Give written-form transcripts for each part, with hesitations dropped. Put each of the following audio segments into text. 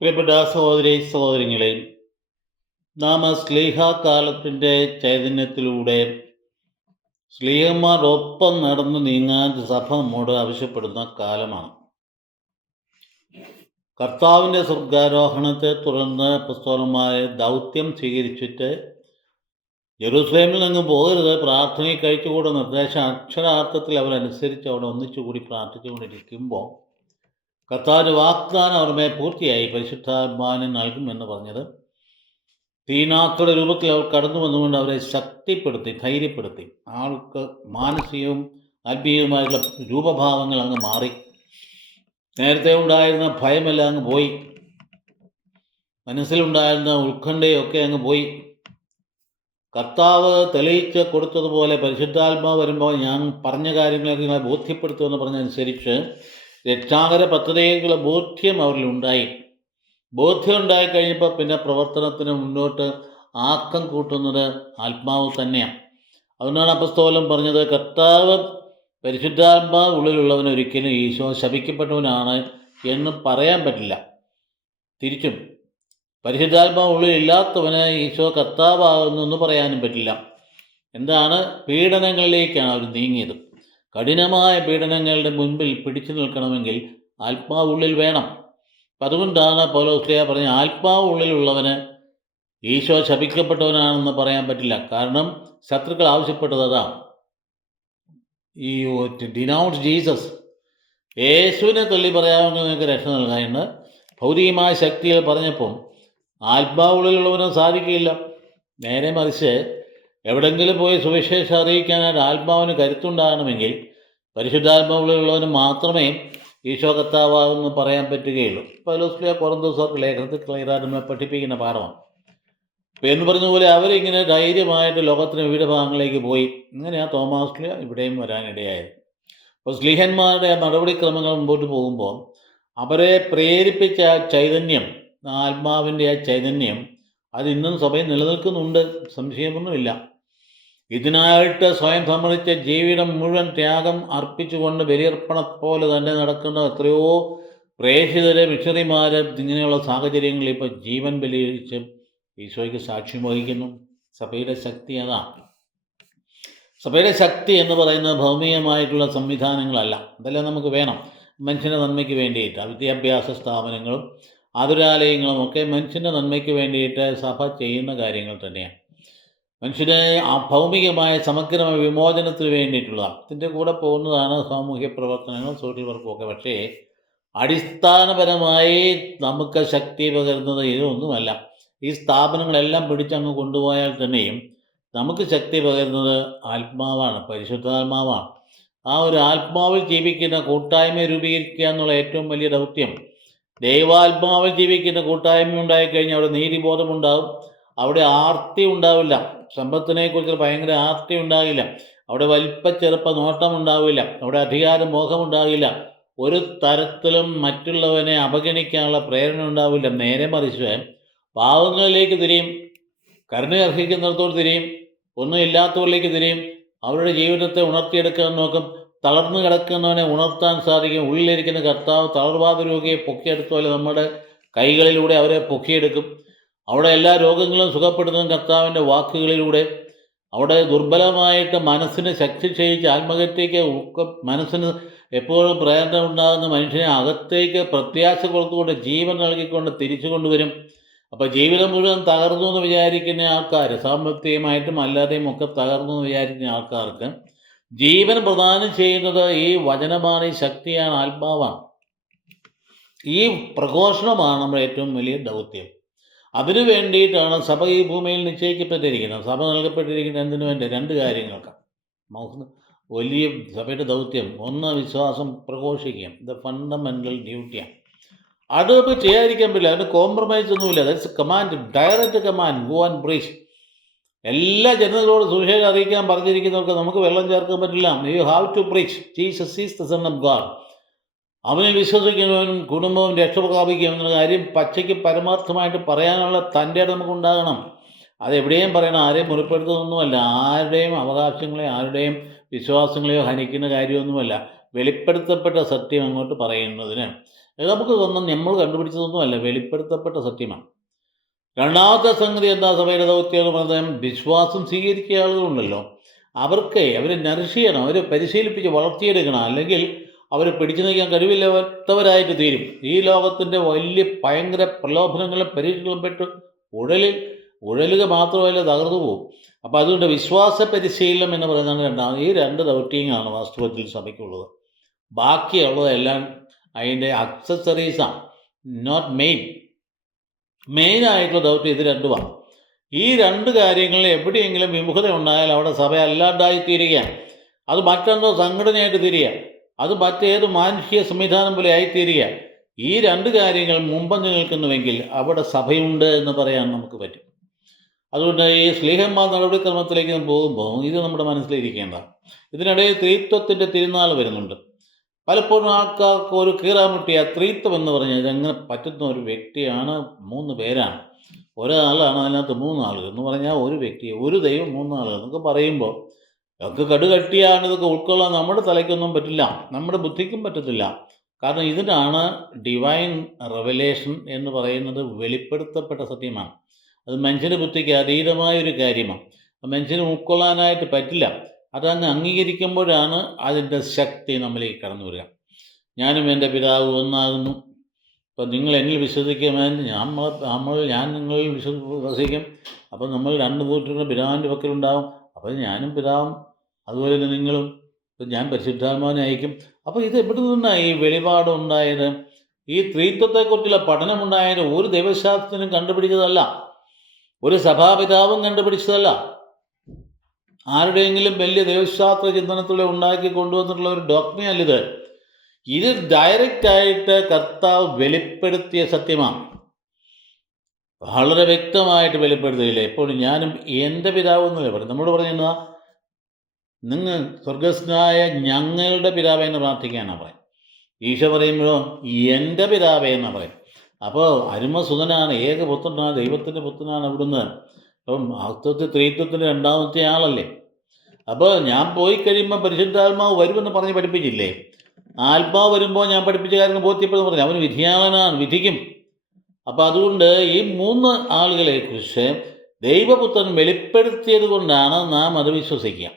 പ്രിയപ്പെട്ട സഹോദരി സഹോദരങ്ങളെ, നാം സ്ലീഹാകാലത്തിൻ്റെ ചൈതന്യത്തിലൂടെ സ്ലീഹന്മാരൊപ്പം നടന്നു നീങ്ങാൻ സഭ നമ്മോട് ആവശ്യപ്പെടുന്ന കാലമാണ്. കർത്താവിൻ്റെ സ്വർഗാരോഹണത്തെ തുടർന്ന് അപ്പോസ്തലന്മാരെ ദൗത്യം സ്വീകരിച്ചിട്ട് ജെറൂസലേമിൽ നിന്ന് പോകരുത്, പ്രാർത്ഥനയിൽ കഴിച്ചുകൂടെ നിർദ്ദേശം അക്ഷരാർത്ഥത്തിൽ അവരനുസരിച്ച് അവിടെ ഒന്നിച്ചുകൂടി പ്രാർത്ഥിച്ചുകൊണ്ടിരിക്കുമ്പോൾ കർത്താവിൻ്റെ വാഗ്ദാനം അവരുടെ പൂർത്തിയായി. പരിശുദ്ധാത്മാവിനെ നൽകുമെന്ന് പറഞ്ഞത് തീനാക്കളുടെ രൂപത്തിൽ അവർ കടന്നു വന്നുകൊണ്ട് അവരെ ശക്തിപ്പെടുത്തി, ധൈര്യപ്പെടുത്തി. ആൾക്ക് മാനസികവും ആത്മീയവുമായിട്ടുള്ള രൂപഭാവങ്ങൾ അങ്ങ് മാറി. നേരത്തെ ഉണ്ടായിരുന്ന ഭയമെല്ലാം അങ്ങ് പോയി. മനസ്സിലുണ്ടായിരുന്ന ഉത്കണ്ഠയൊക്കെ അങ്ങ് പോയി. കർത്താവ് തെളിയിച്ച് കൊടുത്തതുപോലെ പരിശുദ്ധാത്മാവ് വരുമ്പോൾ ഞാൻ പറഞ്ഞ കാര്യങ്ങളൊക്കെ നിങ്ങളെ ബോധ്യപ്പെടുത്തുമെന്ന് പറഞ്ഞതനുസരിച്ച് രക്ഷാകര പദ്ധതികളുടെ ബോധ്യം അവരിലുണ്ടായി. ബോധ്യം ഉണ്ടായിക്കഴിഞ്ഞപ്പോൾ പിന്നെ പ്രവർത്തനത്തിന് മുന്നോട്ട് ആക്കം കൂട്ടുന്നത് ആത്മാവ് തന്നെയാണ്. അതുകൊണ്ടാണ് അപ്പോസ്തലൻ പറഞ്ഞത്, കർത്താവ് പരിശുദ്ധാത്മാവ് ഉള്ളിലുള്ളവന് ഒരിക്കലും ഈശോ ശപിക്കപ്പെട്ടവനാണ് എന്ന് പറയാൻ പറ്റില്ല. തിരിച്ചും പരിശുദ്ധാത്മാവ് ഉള്ളിലില്ലാത്തവന് ഈശോ കർത്താവാകുന്നു എന്ന് പറയാനും പറ്റില്ല. എന്താണ്? പീഡനങ്ങളിലേക്കാണ് അവർ നീങ്ങിയത്. കഠിനമായ പീഡനങ്ങളുടെ മുൻപിൽ പിടിച്ചു നിൽക്കണമെങ്കിൽ ആത്മാവ് ഉള്ളിൽ വേണം. അപ്പം അതുകൊണ്ടാണ് പൗലോസ്ലീഹ പറഞ്ഞ ആത്മാവ് ഉള്ളിലുള്ളവന് ഈശോ ശപിക്കപ്പെട്ടവനാണെന്ന് പറയാൻ പറ്റില്ല. കാരണം ശത്രുക്കൾ ആവശ്യപ്പെട്ടത് അതാണ്. ഈ ഡിനൗൺസ് ജീസസ്, യേശുവിനെ തള്ളി പറയാമെങ്കിൽ നിങ്ങൾക്ക് രക്ഷ നൽകാമെന്ന് ഭൗതികമായ ശക്തിയിൽ പറഞ്ഞപ്പം ആത്മാവ് ഉള്ളിലുള്ളവന് സാധിക്കില്ല. നേരെ മറിച്ച് എവിടെങ്കിലും പോയി സുവിശേഷം അറിയിക്കാനായിട്ട് ആത്മാവിന് കരുത്തുണ്ടാകണമെങ്കിൽ പരിശുദ്ധാത്മാവുള്ളിലുള്ളവന് മാത്രമേ ഈശോ കർത്താവാകുമെന്ന് പറയാൻ പറ്റുകയുള്ളൂ. പൗലോസ്ലീഹ കൊരിന്ത്യർക്ക് ലേഖനത്തിൽ ക്ലിയറായിട്ട് പഠിപ്പിക്കുന്ന പാഠമാണ്. അപ്പോൾ എന്ന് പറഞ്ഞതുപോലെ അവരിങ്ങനെ ധൈര്യമായിട്ട് ലോകത്തിന് വിവിധ ഭാഗങ്ങളിലേക്ക് പോയി. ഇങ്ങനെയാണ് തോമാസ്ലീഹ ഇവിടെയും വരാനിടയായത്. അപ്പോൾ സ്ലീഹന്മാരുടെ നടപടിക്രമങ്ങൾ മുമ്പോട്ട് പോകുമ്പോൾ അവരെ പ്രേരിപ്പിച്ച ചൈതന്യം, ആത്മാവിൻ്റെ ആ ചൈതന്യം, അത് ഇന്നും സഭയിൽ നിലനിൽക്കുന്നുണ്ട്, സംശയമൊന്നുമില്ല. ഇതിനായിട്ട് സ്വയം സമ്മതിച്ച ജീവിതം മുഴുവൻ ത്യാഗം അർപ്പിച്ചുകൊണ്ട് ബലിയർപ്പണം പോലെ തന്നെ നടക്കുന്ന എത്രയോ പ്രേക്ഷിതരെ, മിഷണറിമാർ ഇങ്ങനെയുള്ള സാഹചര്യങ്ങളിൽ ഇപ്പോൾ ജീവൻ ബലിയിച്ച് ഈശോയ്ക്ക് സാക്ഷ്യം വഹിക്കുന്നു. സഭയുടെ ശക്തി അതാണ്. സഭയുടെ ശക്തി എന്ന് പറയുന്നത് ഭൗമികമായിട്ടുള്ള സംവിധാനങ്ങളല്ല. അതെല്ലാം നമുക്ക് വേണം മനുഷ്യൻ്റെ നന്മയ്ക്ക് വേണ്ടിയിട്ട്. വിദ്യാഭ്യാസ സ്ഥാപനങ്ങളും ആതുരാലയങ്ങളും ഒക്കെ മനുഷ്യൻ്റെ നന്മയ്ക്ക് വേണ്ടിയിട്ട് സഭ ചെയ്യുന്ന കാര്യങ്ങൾ തന്നെയാണ്. മനുഷ്യനെ ആ ഭൗമികമായ സമഗ്രമായ വിമോചനത്തിന് വേണ്ടിയിട്ടുള്ള ഇതിൻ്റെ കൂടെ പോകുന്നതാണ് സാമൂഹ്യ പ്രവർത്തനങ്ങൾ, സോഷ്യൽ വർക്കും ഒക്കെ. പക്ഷേ അടിസ്ഥാനപരമായി നമുക്ക് ശക്തി പകരുന്നത് ഇതൊന്നുമല്ല. ഈ സ്ഥാപനങ്ങളെല്ലാം പിടിച്ചങ്ങ് കൊണ്ടുപോയാൽ തന്നെയും നമുക്ക് ശക്തി പകരുന്നത് ആത്മാവാണ്, പരിശുദ്ധാത്മാവാണ്. ആ ഒരു ആത്മാവിൽ ജീവിക്കുന്ന കൂട്ടായ്മ രൂപീകരിക്കുക എന്നുള്ള ഏറ്റവും വലിയ ദൗത്യം. ദൈവാത്മാവിൽ ജീവിക്കുന്ന കൂട്ടായ്മ ഉണ്ടായിക്കഴിഞ്ഞാൽ അവിടെ നീതിബോധമുണ്ടാകും, അവിടെ ആർത്തി ഉണ്ടാവില്ല, സമ്പത്തിനെക്കുറിച്ച് ഭയങ്കര ആർത്തി ഉണ്ടാകില്ല, അവിടെ വലിപ്പച്ചെറുപ്പ നോട്ടം ഉണ്ടാവില്ല, അവിടെ അധികാര മോഹമുണ്ടാകില്ല, ഒരു തരത്തിലും മറ്റുള്ളവനെ അവഗണിക്കാനുള്ള പ്രേരണ ഉണ്ടാവില്ല. നേരെ മറിച്ച് പാവങ്ങളിലേക്ക് തിരിയും, കരുണ അർഹിക്കുന്നിടത്തോട് തിരിയും, ഒന്നും ഇല്ലാത്തവരിലേക്ക് തിരിയും, അവരുടെ ജീവിതത്തെ ഉണർത്തിയെടുക്കാൻ നോക്കും. തളർന്നു കിടക്കുന്നവനെ ഉണർത്താൻ സാധിക്കും. ഉള്ളിലിരിക്കുന്ന കർത്താവ് തളർവാദ രോഗിയെ പൊക്കിയെടുത്ത പോലെ നമ്മുടെ കൈകളിലൂടെ അവരെ പൊക്കിയെടുക്കും. അവിടെ എല്ലാ രോഗങ്ങളും സുഖപ്പെടുത്തുന്ന കർത്താവിൻ്റെ വാക്കുകളിലൂടെ. അവിടെ ദുർബലമായിട്ട് മനസ്സിന് ശക്തി ക്ഷയിച്ച് ആത്മഹത്യയ്ക്ക് മനസ്സിന് എപ്പോഴും പ്രേരണ ഉണ്ടാകുന്ന മനുഷ്യനെ അകത്തേക്ക് പ്രത്യാശ കൊടുത്തുകൊണ്ട് ജീവൻ നൽകിക്കൊണ്ട് തിരിച്ചു കൊണ്ടുവരും. അപ്പോൾ ജീവിതം മുഴുവൻ തകർന്നു എന്ന് വിചാരിക്കുന്ന ആൾക്കാർ, സാമ്പത്തികമായിട്ടും അല്ലാതെയും ഒക്കെ തകർന്നു എന്ന് വിചാരിക്കുന്ന ആൾക്കാർക്ക് ജീവൻ പ്രദാനം ചെയ്യുന്നത് ഈ വചനമാണ്, ഈ ശക്തിയാണ്, ആത്മാവാണ്. ഈ പ്രഘോഷണമാണ് നമ്മുടെ ഏറ്റവും വലിയ ദൗത്യം. അതിനു വേണ്ടിയിട്ടാണ് സഭ ഈ ഭൂമിയിൽ നിശ്ചയിക്കപ്പെട്ടിരിക്കുന്നത്. സഭ നൽകപ്പെട്ടിരിക്കുന്നത് എന്തിനു വേണ്ടി? രണ്ട് കാര്യങ്ങൾക്കാണ്. വലിയ സഭയുടെ ദൗത്യം. ഒന്ന്, വിശ്വാസം പ്രഘോഷിക്കുക, ഇത് ഫണ്ടമെൻ്റൽ ഡ്യൂട്ടിയാണ്. അതിപ്പോൾ ചെയ്യാതിരിക്കാൻ പറ്റില്ല. അതിന് കോംപ്രമൈസ് ഒന്നുമില്ല. That's command, direct command, go and preach. എല്ലാ ജനങ്ങളോട് സുവിശേഷം അറിയിക്കാൻ പറഞ്ഞിരിക്കുന്നവർക്ക് നമുക്ക് വെള്ളം ചേർക്കാൻ പറ്റില്ല. You have to preach Jesus is the son of God. അവനെ വിശ്വസിക്കുന്നവനും കുടുംബവും രക്ഷപ്രാപിക്കും എന്നുള്ള കാര്യം പച്ചയ്ക്ക് പരമാർത്ഥമായിട്ട് പറയാനുള്ള തൻ്റെ നമുക്കുണ്ടാകണം. അതെവിടെയും പറയണം, ആരെയും മുറിപ്പെടുത്തുന്നൊന്നുമല്ല, ആരുടെയും അവകാശങ്ങളെയോ ആരുടെയും വിശ്വാസങ്ങളെയോ ഹനിക്കുന്ന കാര്യമൊന്നുമല്ല. വെളിപ്പെടുത്തപ്പെട്ട സത്യം അങ്ങോട്ട് പറയുന്നതിന് ഇത് നമുക്ക് നമ്മൾ കണ്ടുപിടിച്ചതൊന്നുമല്ല, വെളിപ്പെടുത്തപ്പെട്ട സത്യമാണ്. രണ്ടാമത്തെ സംഗതി എന്താ സഭയുടെ ദൗത്യം എന്ന് പറഞ്ഞാൽ, വിശ്വാസം സ്വീകരിക്കുക ആളുകളുണ്ടല്ലോ, അവരെ നറിഷ് ചെയ്യണം, അവരെ പരിശീലിപ്പിച്ച് വളർത്തിയെടുക്കണം. അല്ലെങ്കിൽ അവർ പിടിച്ചു നിൽക്കാൻ കഴിവില്ലാത്തവരായിട്ട് തീരും. ഈ ലോകത്തിൻ്റെ വലിയ ഭയങ്കര പ്രലോഭനങ്ങളും പരീക്ഷകളും പെട്ട് ഉഴലുക മാത്രമല്ല, തകർന്നു പോകും. അപ്പോൾ അതുകൊണ്ട് വിശ്വാസ പരിശീലനം എന്ന് പറയുന്നതാണ് ഈ രണ്ട് ദൗത്യങ്ങളാണ് വാസ്തവത്തിൽ സഭയ്ക്കുള്ളത്. ബാക്കിയുള്ളതെല്ലാം അതിൻ്റെ അക്സസറീസാണ്, നോട്ട് മെയിനായിട്ടുള്ള ദൗത്യം ഇത് രണ്ടുമാണ്. ഈ രണ്ട് കാര്യങ്ങളിൽ എവിടെയെങ്കിലും വിമുഖത ഉണ്ടായാൽ അവിടെ സഭ അല്ലാണ്ടായി തീരുകയാണ്. അത് മറ്റെന്തോ സംഘടനയായിട്ട് തീരുക, അത് മറ്റേത് മാനുഷിക സംവിധാനം പോലെ ആയിത്തീരുക. ഈ രണ്ട് കാര്യങ്ങൾ മുമ്പങ്ങ് നിൽക്കുന്നുവെങ്കിൽ അവിടെ സഭയുണ്ട് എന്ന് പറയാൻ നമുക്ക് പറ്റും. അതുകൊണ്ട് ഈ സ്ലീഹന്മാർ നടപടിക്രമത്തിലേക്ക് പോകുമ്പോൾ ഇത് നമ്മുടെ മനസ്സിലിരിക്കേണ്ട. ഇതിനിടയിൽ ത്രിത്വത്തിൻ്റെ തിരുനാൾ വരുന്നുണ്ട്. പലപ്പോഴും ആൾക്കാർക്ക് ഒരു കീറാമുട്ടിയ ത്രിത്വം എന്ന് പറഞ്ഞാൽ ഇതെങ്ങനെ പറ്റുന്ന ഒരു വ്യക്തിയാണ്, 3 പേരാണ്, ഒരാളാണ്, അതിനകത്ത് 3 ആളുകൾ എന്ന് പറഞ്ഞാൽ ഒരു വ്യക്തി, ഒരു ദൈവം, 3 ആളുകൾ എന്നൊക്കെ പറയുമ്പോൾ ഒക്കെ കടുകട്ടിയാണ്. ഇതൊക്കെ ഉൾക്കൊള്ളാൻ നമ്മുടെ തലയ്ക്കൊന്നും പറ്റില്ല, നമ്മുടെ ബുദ്ധിക്കും പറ്റത്തില്ല. കാരണം ഇതിനാണ് ഡിവൈൻ റെവലേഷൻ എന്ന് പറയുന്നത്. വെളിപ്പെടുത്തപ്പെട്ട സത്യമാണ്. അത് മനുഷ്യൻ്റെ ബുദ്ധിക്ക് അതീതമായൊരു കാര്യമാണ്. മനുഷ്യന് ഉൾക്കൊള്ളാനായിട്ട് പറ്റില്ല. അതങ്ങ് അംഗീകരിക്കുമ്പോഴാണ് അതിൻ്റെ ശക്തി നമ്മളിലേക്ക് കടന്നു വരിക. ഞാനും എൻ്റെ പിതാവ് ഒന്നാകുന്നു. ഇപ്പം നിങ്ങൾ എന്നിൽ വിശ്വസിക്കുമെന്ന് ഞാൻ നിങ്ങളിൽ വിശ്വസിക്കും. അപ്പം നമ്മൾ 2 കൂട്ടരുടെ പിതാവിൻ്റെ പക്കലുണ്ടാകും. അപ്പോൾ ഞാനും പിതാവും അതുപോലെ തന്നെ നിങ്ങളും. ഇപ്പം ഞാൻ പരിശുദ്ധാത്മാവിനെ അയക്കും. അപ്പോൾ ഇത് എവിടെ നിന്നാണ് ഈ വെളിപാടുണ്ടായത്? ഈ ത്രിത്വത്തെക്കുറിച്ചുള്ള പഠനമുണ്ടായത് ഒരു ദൈവശാസ്ത്രത്തിനും കണ്ടുപിടിച്ചതല്ല, ഒരു സഭാപിതാവും കണ്ടുപിടിച്ചതല്ല, ആരുടെയെങ്കിലും വലിയ ദൈവശാസ്ത്ര ചിന്തനത്തിലൂടെ ഉണ്ടാക്കി കൊണ്ടുവന്നിട്ടുള്ള ഒരു ഡോക്മയല്ലിത്. ഇത് ഡയറക്റ്റായിട്ട് കർത്താവ് വെളിപ്പെടുത്തിയ സത്യമാണ്. വളരെ വ്യക്തമായിട്ട് വെളിപ്പെടുത്തിയില്ലേ. എപ്പോഴും ഞാനും എൻ്റെ പിതാവ് എന്നല്ലേ പറയും. നമ്മളോട് പറഞ്ഞാൽ നിങ്ങൾ സ്വർഗസ്നായ ഞങ്ങളുടെ പിതാവേ എന്ന് പ്രാർത്ഥിക്കാനാണ് പറയും. ഈശോ പറയുമ്പോഴോ എൻ്റെ പിതാവേ എന്നാണ് പറയും. അപ്പോൾ അരുമസുതനാണ്, ഏകപുത്രനാണ്, ദൈവത്തിൻ്റെ പുത്രനാണ് അവിടുന്ന്. അപ്പം ആത്മത്വ ത്രിത്വത്തിൻ്റെ രണ്ടാമത്തെ ആളല്ലേ. അപ്പോൾ ഞാൻ പോയി കഴിയുമ്പോൾ പരിശുദ്ധാത്മാവ് വരുമെന്ന് പറഞ്ഞ് പഠിപ്പിച്ചില്ലേ. ആത്മാവ് വരുമ്പോൾ ഞാൻ പഠിപ്പിച്ച കാര്യങ്ങൾ ബോധ്യപ്പെടുന്നു പറഞ്ഞു. അവന് വിധിയാളനാണ്, വിധിക്കും. അപ്പോൾ അതുകൊണ്ട് ഈ 3 ആളുകളെക്കുറിച്ച് ദൈവപുത്രൻ വെളിപ്പെടുത്തിയത് കൊണ്ടാണ് നാം അത് വിശ്വസിക്കുക.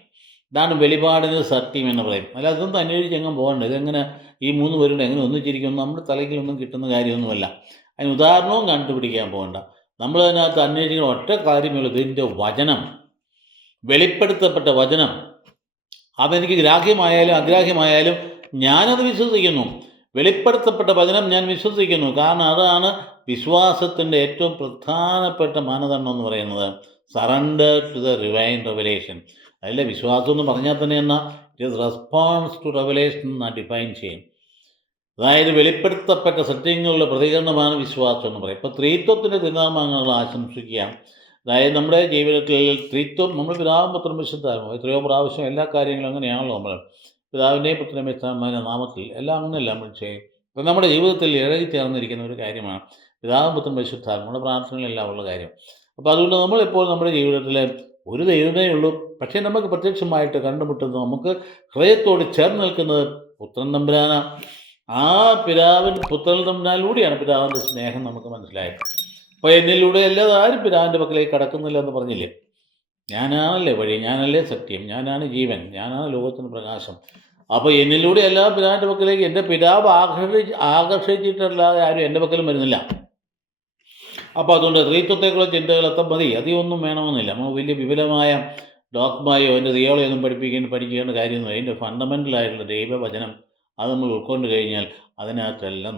ഇതാണ് വെളിപാടിന് സത്യം എന്ന് പറയും. അല്ല അതൊന്നും അന്വേഷിച്ച് എങ്ങനെ പോകണ്ട. ഇതെങ്ങനെ ഈ 3 പേരുടെ എങ്ങനെ ഒന്നിച്ചിരിക്കും, നമ്മുടെ തലയ്ക്കൊന്നും കിട്ടുന്ന കാര്യമൊന്നുമല്ല. അതിന് ഉദാഹരണവും കണ്ടുപിടിക്കാൻ പോകണ്ട. നമ്മൾ അതിനകത്ത് അന്വേഷിക്കുന്ന ഒറ്റ കാര്യമുള്ളൂ, ഇതിൻ്റെ വചനം, വെളിപ്പെടുത്തപ്പെട്ട വചനം. അതെനിക്ക് ഗ്രാഹ്യമായാലും അഗ്രാഹ്യമായാലും ഞാനത് വിശ്വസിക്കുന്നു. വെളിപ്പെടുത്തപ്പെട്ട വചനം ഞാൻ വിശ്വസിക്കുന്നു. കാരണം അതാണ് വിശ്വാസത്തിൻ്റെ ഏറ്റവും പ്രധാനപ്പെട്ട മാനദണ്ഡം എന്ന് പറയുന്നത്. Surrender to the divine revelation. അതിലെ വിശ്വാസം എന്ന് പറഞ്ഞാൽ തന്നെ എന്നാൽ it is response to revelation എന്നാണ് ഡിഫൈൻ ചെയ്യും. അതായത് വെളിപ്പെടുത്തപ്പെട്ട സത്യങ്ങളുടെ പ്രതികരണമാണ് വിശ്വാസം എന്ന് പറയും. ഇപ്പോൾ ത്രിത്വത്തിൻ്റെ തിരുനാമങ്ങൾ ആശംസിക്കുക. അതായത് നമ്മുടെ ജീവിതത്തിൽ ത്രിത്വം, നമ്മൾ പിതാവും പുത്രനും പരിശുദ്ധാത്മാവും എത്രയോ പ്രാവശ്യം എല്ലാ കാര്യങ്ങളും അങ്ങനെയാണല്ലോ. നമ്മൾ പിതാവിൻ്റെയും പുത്രൻ്റെയും പരിശുദ്ധാത്മാവിൻ്റെ നാമത്തിൽ എല്ലാം അങ്ങനെയല്ല നമ്മൾ ചെയ്യും. അപ്പം നമ്മുടെ ജീവിതത്തിൽ ഇഴകി ചേർന്നിരിക്കുന്ന ഒരു കാര്യമാണ് പിതാവും പുത്രനും പരിശുദ്ധാത്മാവും നമ്മുടെ പ്രാർത്ഥനകളെല്ലാം ഉള്ള കാര്യം. അപ്പോൾ അതുകൊണ്ട് നമ്മളെപ്പോൾ നമ്മുടെ ജീവിതത്തിൽ ഒരു ദൈവമേ ഉള്ളൂ, പക്ഷേ നമുക്ക് പ്രത്യക്ഷമായിട്ട് കണ്ടുമുട്ടുന്നത്, നമുക്ക് ഹൃദയത്തോട് ചേർന്ന് നിൽക്കുന്നത് പുത്രൻ തമ്പുരാനാണ്. ആ പുത്രൻ തമ്പുരാനിലൂടെയാണ് പിതാവിൻ്റെ സ്നേഹം നമുക്ക് മനസ്സിലായത്. അപ്പോൾ എന്നിലൂടെ അല്ലാതെ ആരും പിതാവിൻ്റെ പക്കലേക്ക് കടക്കുന്നില്ല എന്ന് പറഞ്ഞില്ലേ. ഞാനാണല്ലേ വഴി, ഞാനല്ലേ സത്യം, ഞാനാണ് ജീവൻ, ഞാനാണ് ലോകത്തിന് പ്രകാശം. അപ്പോൾ എന്നിലൂടെ എല്ലാ പിതാവിൻ്റെ പക്കലേക്ക് എൻ്റെ പിതാവ് ആകർഷിച്ചിട്ടല്ലാതെ ആരും എൻ്റെ പക്കലും വരുന്നില്ല. അപ്പോൾ അതുകൊണ്ട് ത്രിത്വത്തെക്കുള്ള ചിന്തകളൊക്കെ മതി, അധികമൊന്നും വേണമെന്നില്ല. നമുക്ക് വലിയ വിപുലമായ ഡോക്മായോ അതിൻ്റെ തിയോളയൊന്നും പഠിക്കേണ്ട കാര്യമൊന്നും. അതിൻ്റെ ഫണ്ടമെൻ്റലായിട്ടുള്ള ദൈവവചനം അത് നമ്മൾ ഉൾക്കൊണ്ട് കഴിഞ്ഞാൽ അതിനകത്തെല്ലാം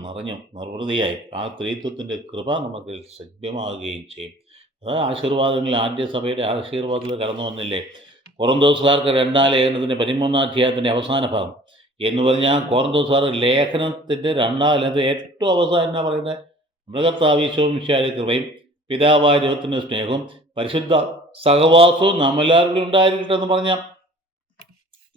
നിർവൃതിയായി ആ ത്രിത്വത്തിൻ്റെ കൃപ നമുക്ക് സഭ്യമാകുകയും ചെയ്യും. അത് ആശീർവാദങ്ങളിൽ ആദ്യ സഭയുടെ ആശീർവാദത്തിൽ കടന്നു വന്നില്ലേ. കൊറിന്തോസുകാർക്ക് 2-ാം ലേഖനത്തിൻ്റെ 13-ാം അധ്യായത്തിൻ്റെ അവസാന ഭാഗം എന്ന് പറഞ്ഞാൽ കൊറിന്തോസുകാർ ലേഖനത്തിൻ്റെ 2-ാം ലേഖനത്തിൽ ഏറ്റവും അവസാനം എന്നാ പറയുന്നത്, നമ്മുടെ കർത്താവ് ഈശോയും മിശിഹായുടെ കൃപയും പിതാവായ ദൈവത്തിൻ്റെ സ്നേഹവും പരിശുദ്ധ സഹവാസവും നമ്മളെല്ലാവരും ഉണ്ടായിരിക്കട്ടെ എന്ന് പറഞ്ഞാൽ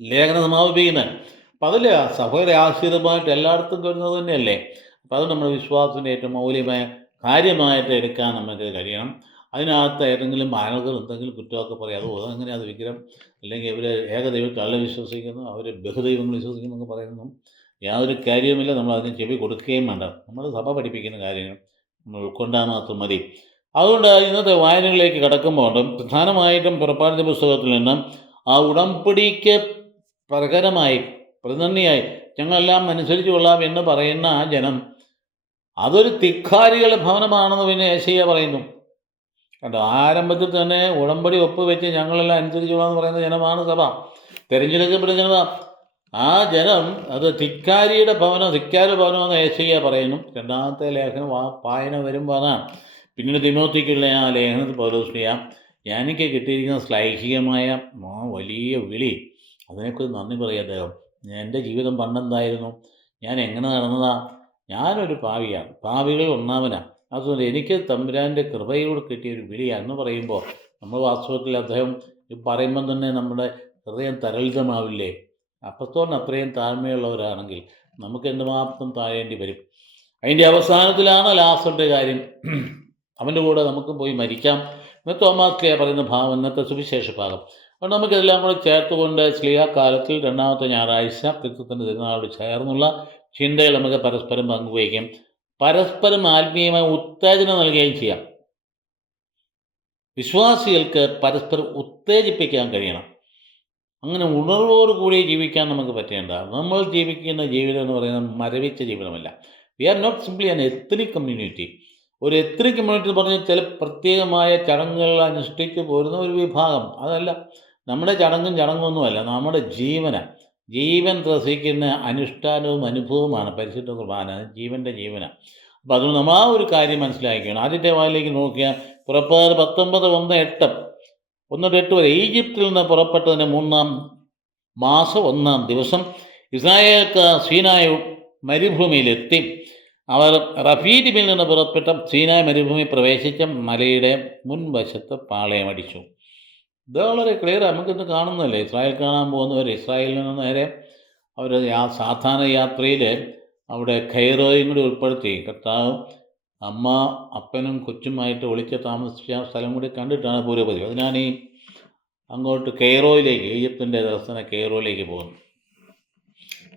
ലേഖനം സമാപിപ്പിക്കുന്നത്. അപ്പം അതല്ലേ സഭയുടെ ആശീർവാദമായിട്ട് എല്ലായിടത്തും വരുന്നത് തന്നെയല്ലേ. അപ്പോൾ അത് നമ്മുടെ വിശ്വാസത്തിൻ്റെ ഏറ്റവും മൗലികമായ കാര്യമായിട്ട് എടുക്കാൻ നമുക്ക് കഴിയണം. അതിനകത്ത് ഏതെങ്കിലും ആളുകൾ എന്തെങ്കിലും കുറ്റമൊക്കെ പറയും, അതെങ്ങനെ അത് വിഗ്രഹം, അല്ലെങ്കിൽ ഇവർ ഏകദൈവത്തെ അല്ല വിശ്വസിക്കുന്നു, അവർ ബഹുദൈവങ്ങൾ വിശ്വസിക്കുന്നു എന്നൊക്കെ പറയുന്നു. യാതൊരു കാര്യവുമില്ല. നമ്മൾ അതിന് ചെവി കൊടുക്കുകയും വേണ്ട. നമ്മൾ സഭ പഠിപ്പിക്കുന്ന കാര്യങ്ങൾ നമ്മൾ ഉൾക്കൊണ്ടാൽ മാത്രം മതി. അതുകൊണ്ട് ഇന്നത്തെ വായനകളിലേക്ക് കടക്കുമ്പോൾ പ്രധാനമായിട്ടും പുറപ്പാടിൻ്റെ പുസ്തകത്തിൽ നിന്ന് ആ ഉടമ്പടിക്ക് പകരമായി പ്രതിനിധിയായി ഞങ്ങളെല്ലാം അനുസരിച്ച് കൊള്ളാം എന്ന് പറയുന്ന ആ ജനം അതൊരു ധിക്കാരികളുടെ ഭവനമാണെന്ന് പിന്നെ യെശയ്യാ പറയുന്നു. കണ്ടോ, ആരംഭത്തിൽ തന്നെ ഉടമ്പടി ഒപ്പുവെച്ച് ഞങ്ങളെല്ലാം അനുസരിച്ചോളാം എന്ന് പറയുന്ന ജനമാണ് സഭ, തിരഞ്ഞെടുക്കപ്പെട്ട ജനത. ആ ജനം അത് ധിക്കാരിയുടെ ഭവനം, ധിക്കാര ഭവനമെന്ന് യെശയ്യാ പറയുന്നു. രണ്ടാമത്തെ ലേഖനം വായന വരുമ്പോൾ അതാണ്. പിന്നീട് തിമോത്തിക്കുള്ള ആ ലേഖനത്തിൽ പൗലോസ് എനിക്ക് കിട്ടിയിരിക്കുന്ന ശ്ലൈഹികമായ വലിയ വിളി, അതിനെക്കുറിച്ച് നന്ദി പറയുക അദ്ദേഹം. എൻ്റെ ജീവിതം പണ്ടെന്തായിരുന്നു, ഞാൻ എങ്ങനെ നടന്നതാ, ഞാനൊരു പാവിയാണ്, പാവികൾ ഒന്നാമനാണ്. അതുകൊണ്ട് എനിക്ക് തമ്പുരാൻ്റെ കൃപയോട് കിട്ടിയൊരു വിളിയാണെന്ന് പറയുമ്പോൾ നമ്മൾ വാസ്തവത്തിൽ അദ്ദേഹം പറയുമ്പം തന്നെ നമ്മുടെ ഹൃദയം തരളിതമാവില്ലേ? അപ്പസ്തോലൻ അത്രയും താഴ്മയുള്ളവരാണെങ്കിൽ നമുക്ക് എന്തുമാത്രം താഴേണ്ടി വരും. അതിൻ്റെ അവസാനത്തിലാണ് ലാസറിൻ്റെ കാര്യം. അവൻ്റെ കൂടെ നമുക്ക് പോയി മരിക്കാം എന്ന് തോമാസ് സ്ലീഹ പറയുന്ന ഭാഗം ഇന്നത്തെ സുവിശേഷ ഭാഗം. അതുകൊണ്ട് നമുക്കിതെല്ലാം കൂടെ ചേർത്തുകൊണ്ട് സ്ലീഹാകാലത്തിൽ രണ്ടാമത്തെ ഞായറാഴ്ച ക്രിസ്തുവിൻ്റെ തിരുനാളോട് ചേർന്നുള്ള ചിന്തകൾ നമുക്ക് പരസ്പരം പങ്കുവയ്ക്കും, പരസ്പരം ആത്മീയമായ ഉത്തേജനം നൽകുകയും ചെയ്യാം. വിശ്വാസികൾക്ക് പരസ്പരം ഉത്തേജിപ്പിക്കാൻ കഴിയണം. അങ്ങനെ ഉണർവോടുകൂടി ജീവിക്കാൻ നമുക്ക് പറ്റേണ്ട. നമ്മൾ ജീവിക്കുന്ന ജീവിതം എന്ന് പറയുന്നത് മരവിച്ച ജീവിതമല്ല. We are not simply an ethnic community. ഒരു എത്നിക് കമ്മ്യൂണിറ്റി എന്ന് പറഞ്ഞാൽ ചില പ്രത്യേകമായ ചടങ്ങുകൾ അനുഷ്ഠിച്ച് പോരുന്ന ഒരു വിഭാഗം. അതല്ല, നമ്മുടെ ചടങ്ങൊന്നുമല്ല, നമ്മുടെ ജീവൻ ത്രസിക്കുന്ന അനുഷ്ഠാനവും അനുഭവമാണ് പരിശുദ്ധ കുർബാന. ജീവൻ്റെ ജീവനാണ്. അപ്പോൾ അതുകൊണ്ട് നമ്മൾ ആ ഒരു കാര്യം മനസ്സിലാക്കിയാണ്. ആദ്യത്തെ വായിലേക്ക് നോക്കിയാൽ പുറപ്പാട് 19:1-8 വരെ. ഈജിപ്തിൽ നിന്ന് പുറപ്പെട്ടതിന് 3-ാം മാസം 1-ാം ദിവസം ഇസ്രായേൽക്കാർ സീനായ് മരുഭൂമിയിലെത്തി. അവർ റഫീദിമിൽ നിന്ന് പുറപ്പെട്ട സീനായ് മരുഭൂമി പ്രവേശിച്ച മലയുടെ മുൻവശത്ത് പാളയമടിച്ചു. ഇത് വളരെ ക്ലിയർ, നമുക്കിന്ന് കാണുന്നതല്ലേ. ഇസ്രായേൽ കാണാൻ പോകുന്നവർ ഇസ്രായേലിൽ നിന്ന് നേരെ അവർ സാധാരണ യാത്രയിൽ അവിടെ ഖൈറോയും കൂടി ഉൾപ്പെടുത്തി കർത്താവ് അമ്മ അപ്പനും കൊച്ചുമായിട്ട് ഒളിച്ച് താമസിച്ച സ്ഥലം കൂടി കണ്ടിട്ടാണ് പൂർവ്വപതി. അതിനാണ് ഈ അങ്ങോട്ട് കെയ്റോയിലേക്ക്, ഈജിപ്തിൻ്റെ തലസ്ഥാന കെയ്റോയിലേക്ക്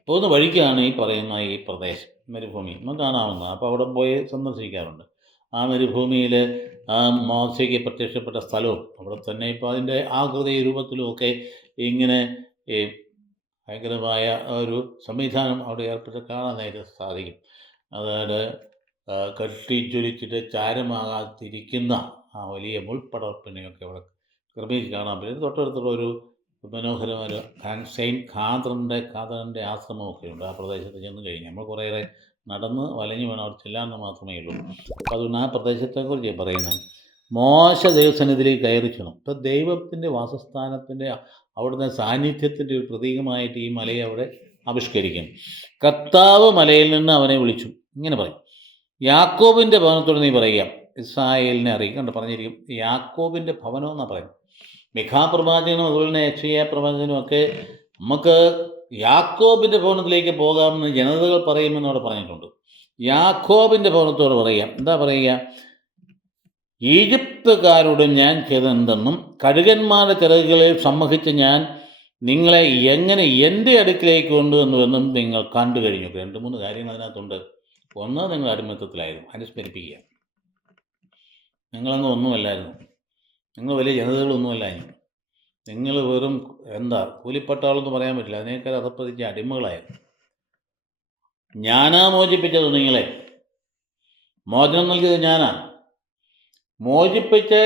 പോകുന്ന വഴിക്കാണ് ഈ പറയുന്ന ഈ പ്രദേശം മരുഭൂമി നമുക്ക് കാണാവുന്നതാണ്. അപ്പോൾ അവിടെ പോയി സന്ദർശിക്കാറുണ്ട്. ആ മരുഭൂമിയിൽ ആ മോശയ്ക്ക് പ്രത്യക്ഷപ്പെട്ട സ്ഥലവും അവിടെ തന്നെ ഇപ്പോൾ അതിൻ്റെ ആകൃതി രൂപത്തിലും ഒക്കെ ഇങ്ങനെ ഈ ഭയങ്കരമായ ഒരു സംവിധാനം അവിടെ ഏർപ്പെട്ട് കാണാനായിട്ട് സാധിക്കും. അതായത് കട്ടിച്ചൊലിച്ചിട്ട് ചാരമാകാതിരിക്കുന്ന ആ വലിയ മുൾപ്പടർപ്പിനെയൊക്കെ അവിടെ ക്രമീകരിച്ച് കാണാൻ പറ്റും. തൊട്ടടുത്തുള്ള ഒരു മനോഹരമായ സെയിൻറ്റ് ഖാദറിൻ്റെ ആശ്രമമൊക്കെ ഉണ്ട്. ആ പ്രദേശത്ത് ചെന്ന് കഴിഞ്ഞാൽ നമ്മൾ കുറേയേറെ നടന്ന് വലഞ്ഞു വേണം അവിടെ ചെല്ലാമെന്ന് മാത്രമേ ഉള്ളൂ. അപ്പോൾ അതുകൊണ്ട് ആ പ്രദേശത്തെക്കുറിച്ച് പറയുന്നത് മോശ ദൈവസന്നിധിയിലേക്ക് കയറി ചെന്നു. അപ്പോൾ ദൈവത്തിൻ്റെ വാസസ്ഥാനത്തിൻ്റെ അവിടുത്തെ സാന്നിധ്യത്തിൻ്റെ ഒരു പ്രതീകമായിട്ട് ഈ മലയെ അവിടെ ആവിഷ്കരിക്കും. കർത്താവ് മലയിൽ നിന്ന് അവനെ വിളിച്ചു. ഇങ്ങനെ പറയും, യാക്കോബിൻ്റെ ഭവനത്തോട് നീ പറയുക, ഇസ്രായേലിനെ അറിയിക്കൊണ്ട് പറഞ്ഞിരിക്കും. യാക്കോബിൻ്റെ ഭവനം എന്നാണ് പറയുന്നത്. മിഖാ പ്രവാചകനും അതുപോലെ തന്നെ യെശയ്യാ പ്രവാചകനും ഒക്കെ നമുക്ക് യാക്കോബിൻ്റെ ഭവനത്തിലേക്ക് പോകാമെന്ന് ജനതകൾ പറയുമെന്ന് അവിടെ പറഞ്ഞിട്ടുണ്ട്. യാക്കോബിൻ്റെ ഭവനത്തോട് പറയുക, എന്താ പറയുക? ഈജിപ്തുകാരോട് ഞാൻ ചെയ്തെന്തെന്നും കഴുകന്മാരുടെ ചിറകുകളിൽ സമ്മതിച്ച് ഞാൻ നിങ്ങളെ എങ്ങനെ എൻ്റെ അടുക്കിലേക്ക് കൊണ്ടുവന്നുവെന്നും നിങ്ങൾ കണ്ടു കഴിഞ്ഞു. 2-3 കാര്യങ്ങൾ അതിനകത്തുണ്ട്. ഒന്ന്, നിങ്ങൾ അടിമത്തത്തിലായിരുന്നു, അനുസ്മരിപ്പിക്കുക. നിങ്ങളൊന്നും ഒന്നുമല്ലായിരുന്നു, നിങ്ങൾ വലിയ ജനതകളൊന്നുമല്ലായിരുന്നു, നിങ്ങൾ വെറും കൂലിപ്പട്ടാളെന്ന് പറയാൻ പറ്റില്ല, അതിനേക്കാൾ അതപ്പതിച്ച് അടിമകളായിരുന്നു. ഞാനാ മോചിപ്പിച്ചത് നിങ്ങളെ, മോചനം നൽകിയത് ഞാനാണ്. മോചിപ്പിച്ച്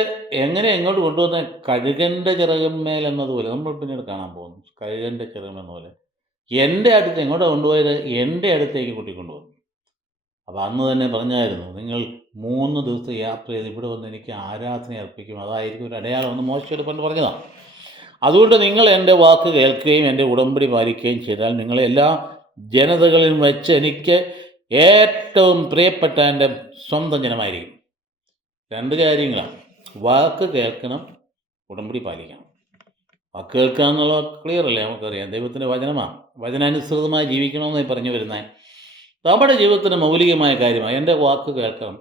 എങ്ങനെ എങ്ങോട്ട് കൊണ്ടുവന്ന കഴുകൻ്റെ ചിറകന്മേൽ എന്നതുപോലെ നമ്മൾ പിന്നീട് കാണാൻ പോകുന്നു. കഴുകൻ്റെ ചിറകമെന്ന പോലെ എൻ്റെ അടുത്ത് എങ്ങോട്ടാണ് കൊണ്ടുപോയത്? എൻ്റെ അടുത്തേക്ക് കൂട്ടിക്കൊണ്ടുവന്നു. അപ്പോൾ അന്ന് തന്നെ പറഞ്ഞായിരുന്നു, നിങ്ങൾ 3 ദിവസം യാത്ര ചെയ്ത് ഇവിടെ വന്ന് എനിക്ക് ആരാധന അർപ്പിക്കും, അതായിരിക്കും ഒരു അടയാളം എന്ന് മോശയോട് പണ്ട് പറഞ്ഞതാണ്. അതുകൊണ്ട് നിങ്ങൾ എൻ്റെ വാക്ക് കേൾക്കുകയും എൻ്റെ ഉടമ്പടി പാലിക്കുകയും ചെയ്താൽ നിങ്ങൾ എല്ലാ ജനതകളിലും വെച്ച് എനിക്ക് ഏറ്റവും പ്രിയപ്പെട്ട എൻ്റെ സ്വന്തം ജനമായിരിക്കും. 2 കാര്യങ്ങളാണ്. വാക്ക് കേൾക്കണം, ഉടമ്പടി പാലിക്കണം. വാക്ക് കേൾക്കുക എന്നുള്ള ക്ലിയർ അല്ലേ, നമുക്കറിയാം. ദൈവത്തിൻ്റെ വചനമാണ്, വചനാനുസൃതമായി ജീവിക്കണമെന്നായി പറഞ്ഞു വരുന്നത്. നമ്മുടെ ജീവിതത്തിന് മൗലികമായ കാര്യമാണ് എൻ്റെ വാക്ക് കേൾക്കണം.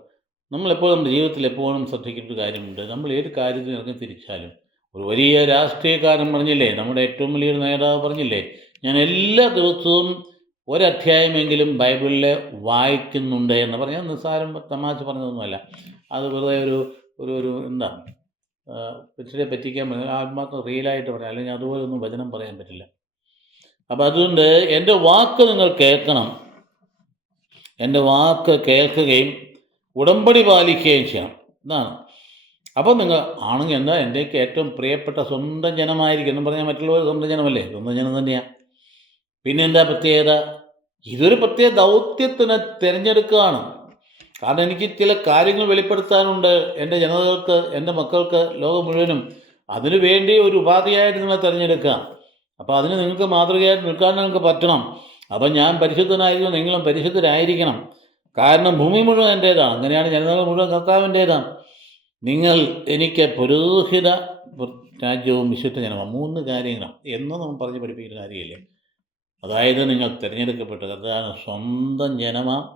നമ്മളെപ്പോഴും നമ്മുടെ ജീവിതത്തിൽ എപ്പോഴും ശ്രദ്ധിക്കേണ്ട ഒരു കാര്യമുണ്ട്. നമ്മൾ ഏത് കാര്യത്തിൽ ഇറങ്ങി തിരിച്ചാലും, ഒരു വലിയ രാഷ്ട്രീയക്കാരൻ പറഞ്ഞില്ലേ, നമ്മുടെ ഏറ്റവും വലിയൊരു നേതാവ് പറഞ്ഞില്ലേ, ഞാൻ എല്ലാ ദിവസവും ഒരധ്യായമെങ്കിലും ബൈബിളിൽ വായിക്കുന്നുണ്ട് എന്ന് പറഞ്ഞാൽ നിസ്സാരം തമാശ പറഞ്ഞതൊന്നുമല്ല. അത് വെറുതെ ഒരു എന്താ കൊച്ചിനെ പറ്റിക്കാൻ പറ്റില്ല, ആത്മാർത്ഥം റിയലായിട്ട് പറയാം, അല്ലെങ്കിൽ അതുപോലെ ഒന്നും വചനം പറയാൻ പറ്റില്ല. അപ്പം അതുകൊണ്ട് എൻ്റെ വാക്ക് നിങ്ങൾ കേൾക്കണം, എൻ്റെ വാക്ക് കേൾക്കുകയും ഉടമ്പടി പാലിക്കുകയും ചെയ്യണം. ഇതാണ്. അപ്പോൾ നിങ്ങൾ ആണെങ്കിൽ എന്താ എൻ്റെയൊക്കെ ഏറ്റവും പ്രിയപ്പെട്ട സ്വന്തം ജനമായിരിക്കും എന്ന് പറഞ്ഞാൽ മറ്റുള്ളവർ സ്വന്തം ജനമല്ലേ? സ്വന്തം ജനം തന്നെയാണ്. പിന്നെ എന്താ പ്രത്യേകത? ഇതൊരു പ്രത്യേക ദൗത്യത്തിന് തിരഞ്ഞെടുക്കുകയാണ്. കാരണം എനിക്ക് ചില കാര്യങ്ങൾ വെളിപ്പെടുത്താനുണ്ട് എൻ്റെ ജനതകൾക്ക്, എൻ്റെ മക്കൾക്ക്, ലോകം മുഴുവനും. അതിനു വേണ്ടി ഒരു ഉപാധിയായിട്ട് നിങ്ങളെ തിരഞ്ഞെടുക്കുക. അപ്പോൾ അതിന് നിങ്ങൾക്ക് മാതൃകയായിട്ട് നിൽക്കാൻ നിങ്ങൾക്ക് പറ്റണം. അപ്പം ഞാൻ പരിശുദ്ധനായിരിക്കും, നിങ്ങളും പരിശുദ്ധരായിരിക്കണം. കാരണം ഭൂമി മുഴുവൻ എൻ്റേതാണ്, അങ്ങനെയാണ് ജനതകൾ മുഴുവൻ കർത്താവിൻ്റേതാണ്. നിങ്ങൾ എനിക്ക് പുരോഹിത രാജ്യവും വിശുദ്ധ ജനവും, 3 കാര്യങ്ങളാണ് എന്നും നമ്മൾ പറഞ്ഞ് പഠിപ്പിക്കുന്ന കാര്യമില്ലേ. അതായത് നിങ്ങൾ തിരഞ്ഞെടുക്കപ്പെട്ട കർത്താവിന് സ്വന്തം ജനമാണ്.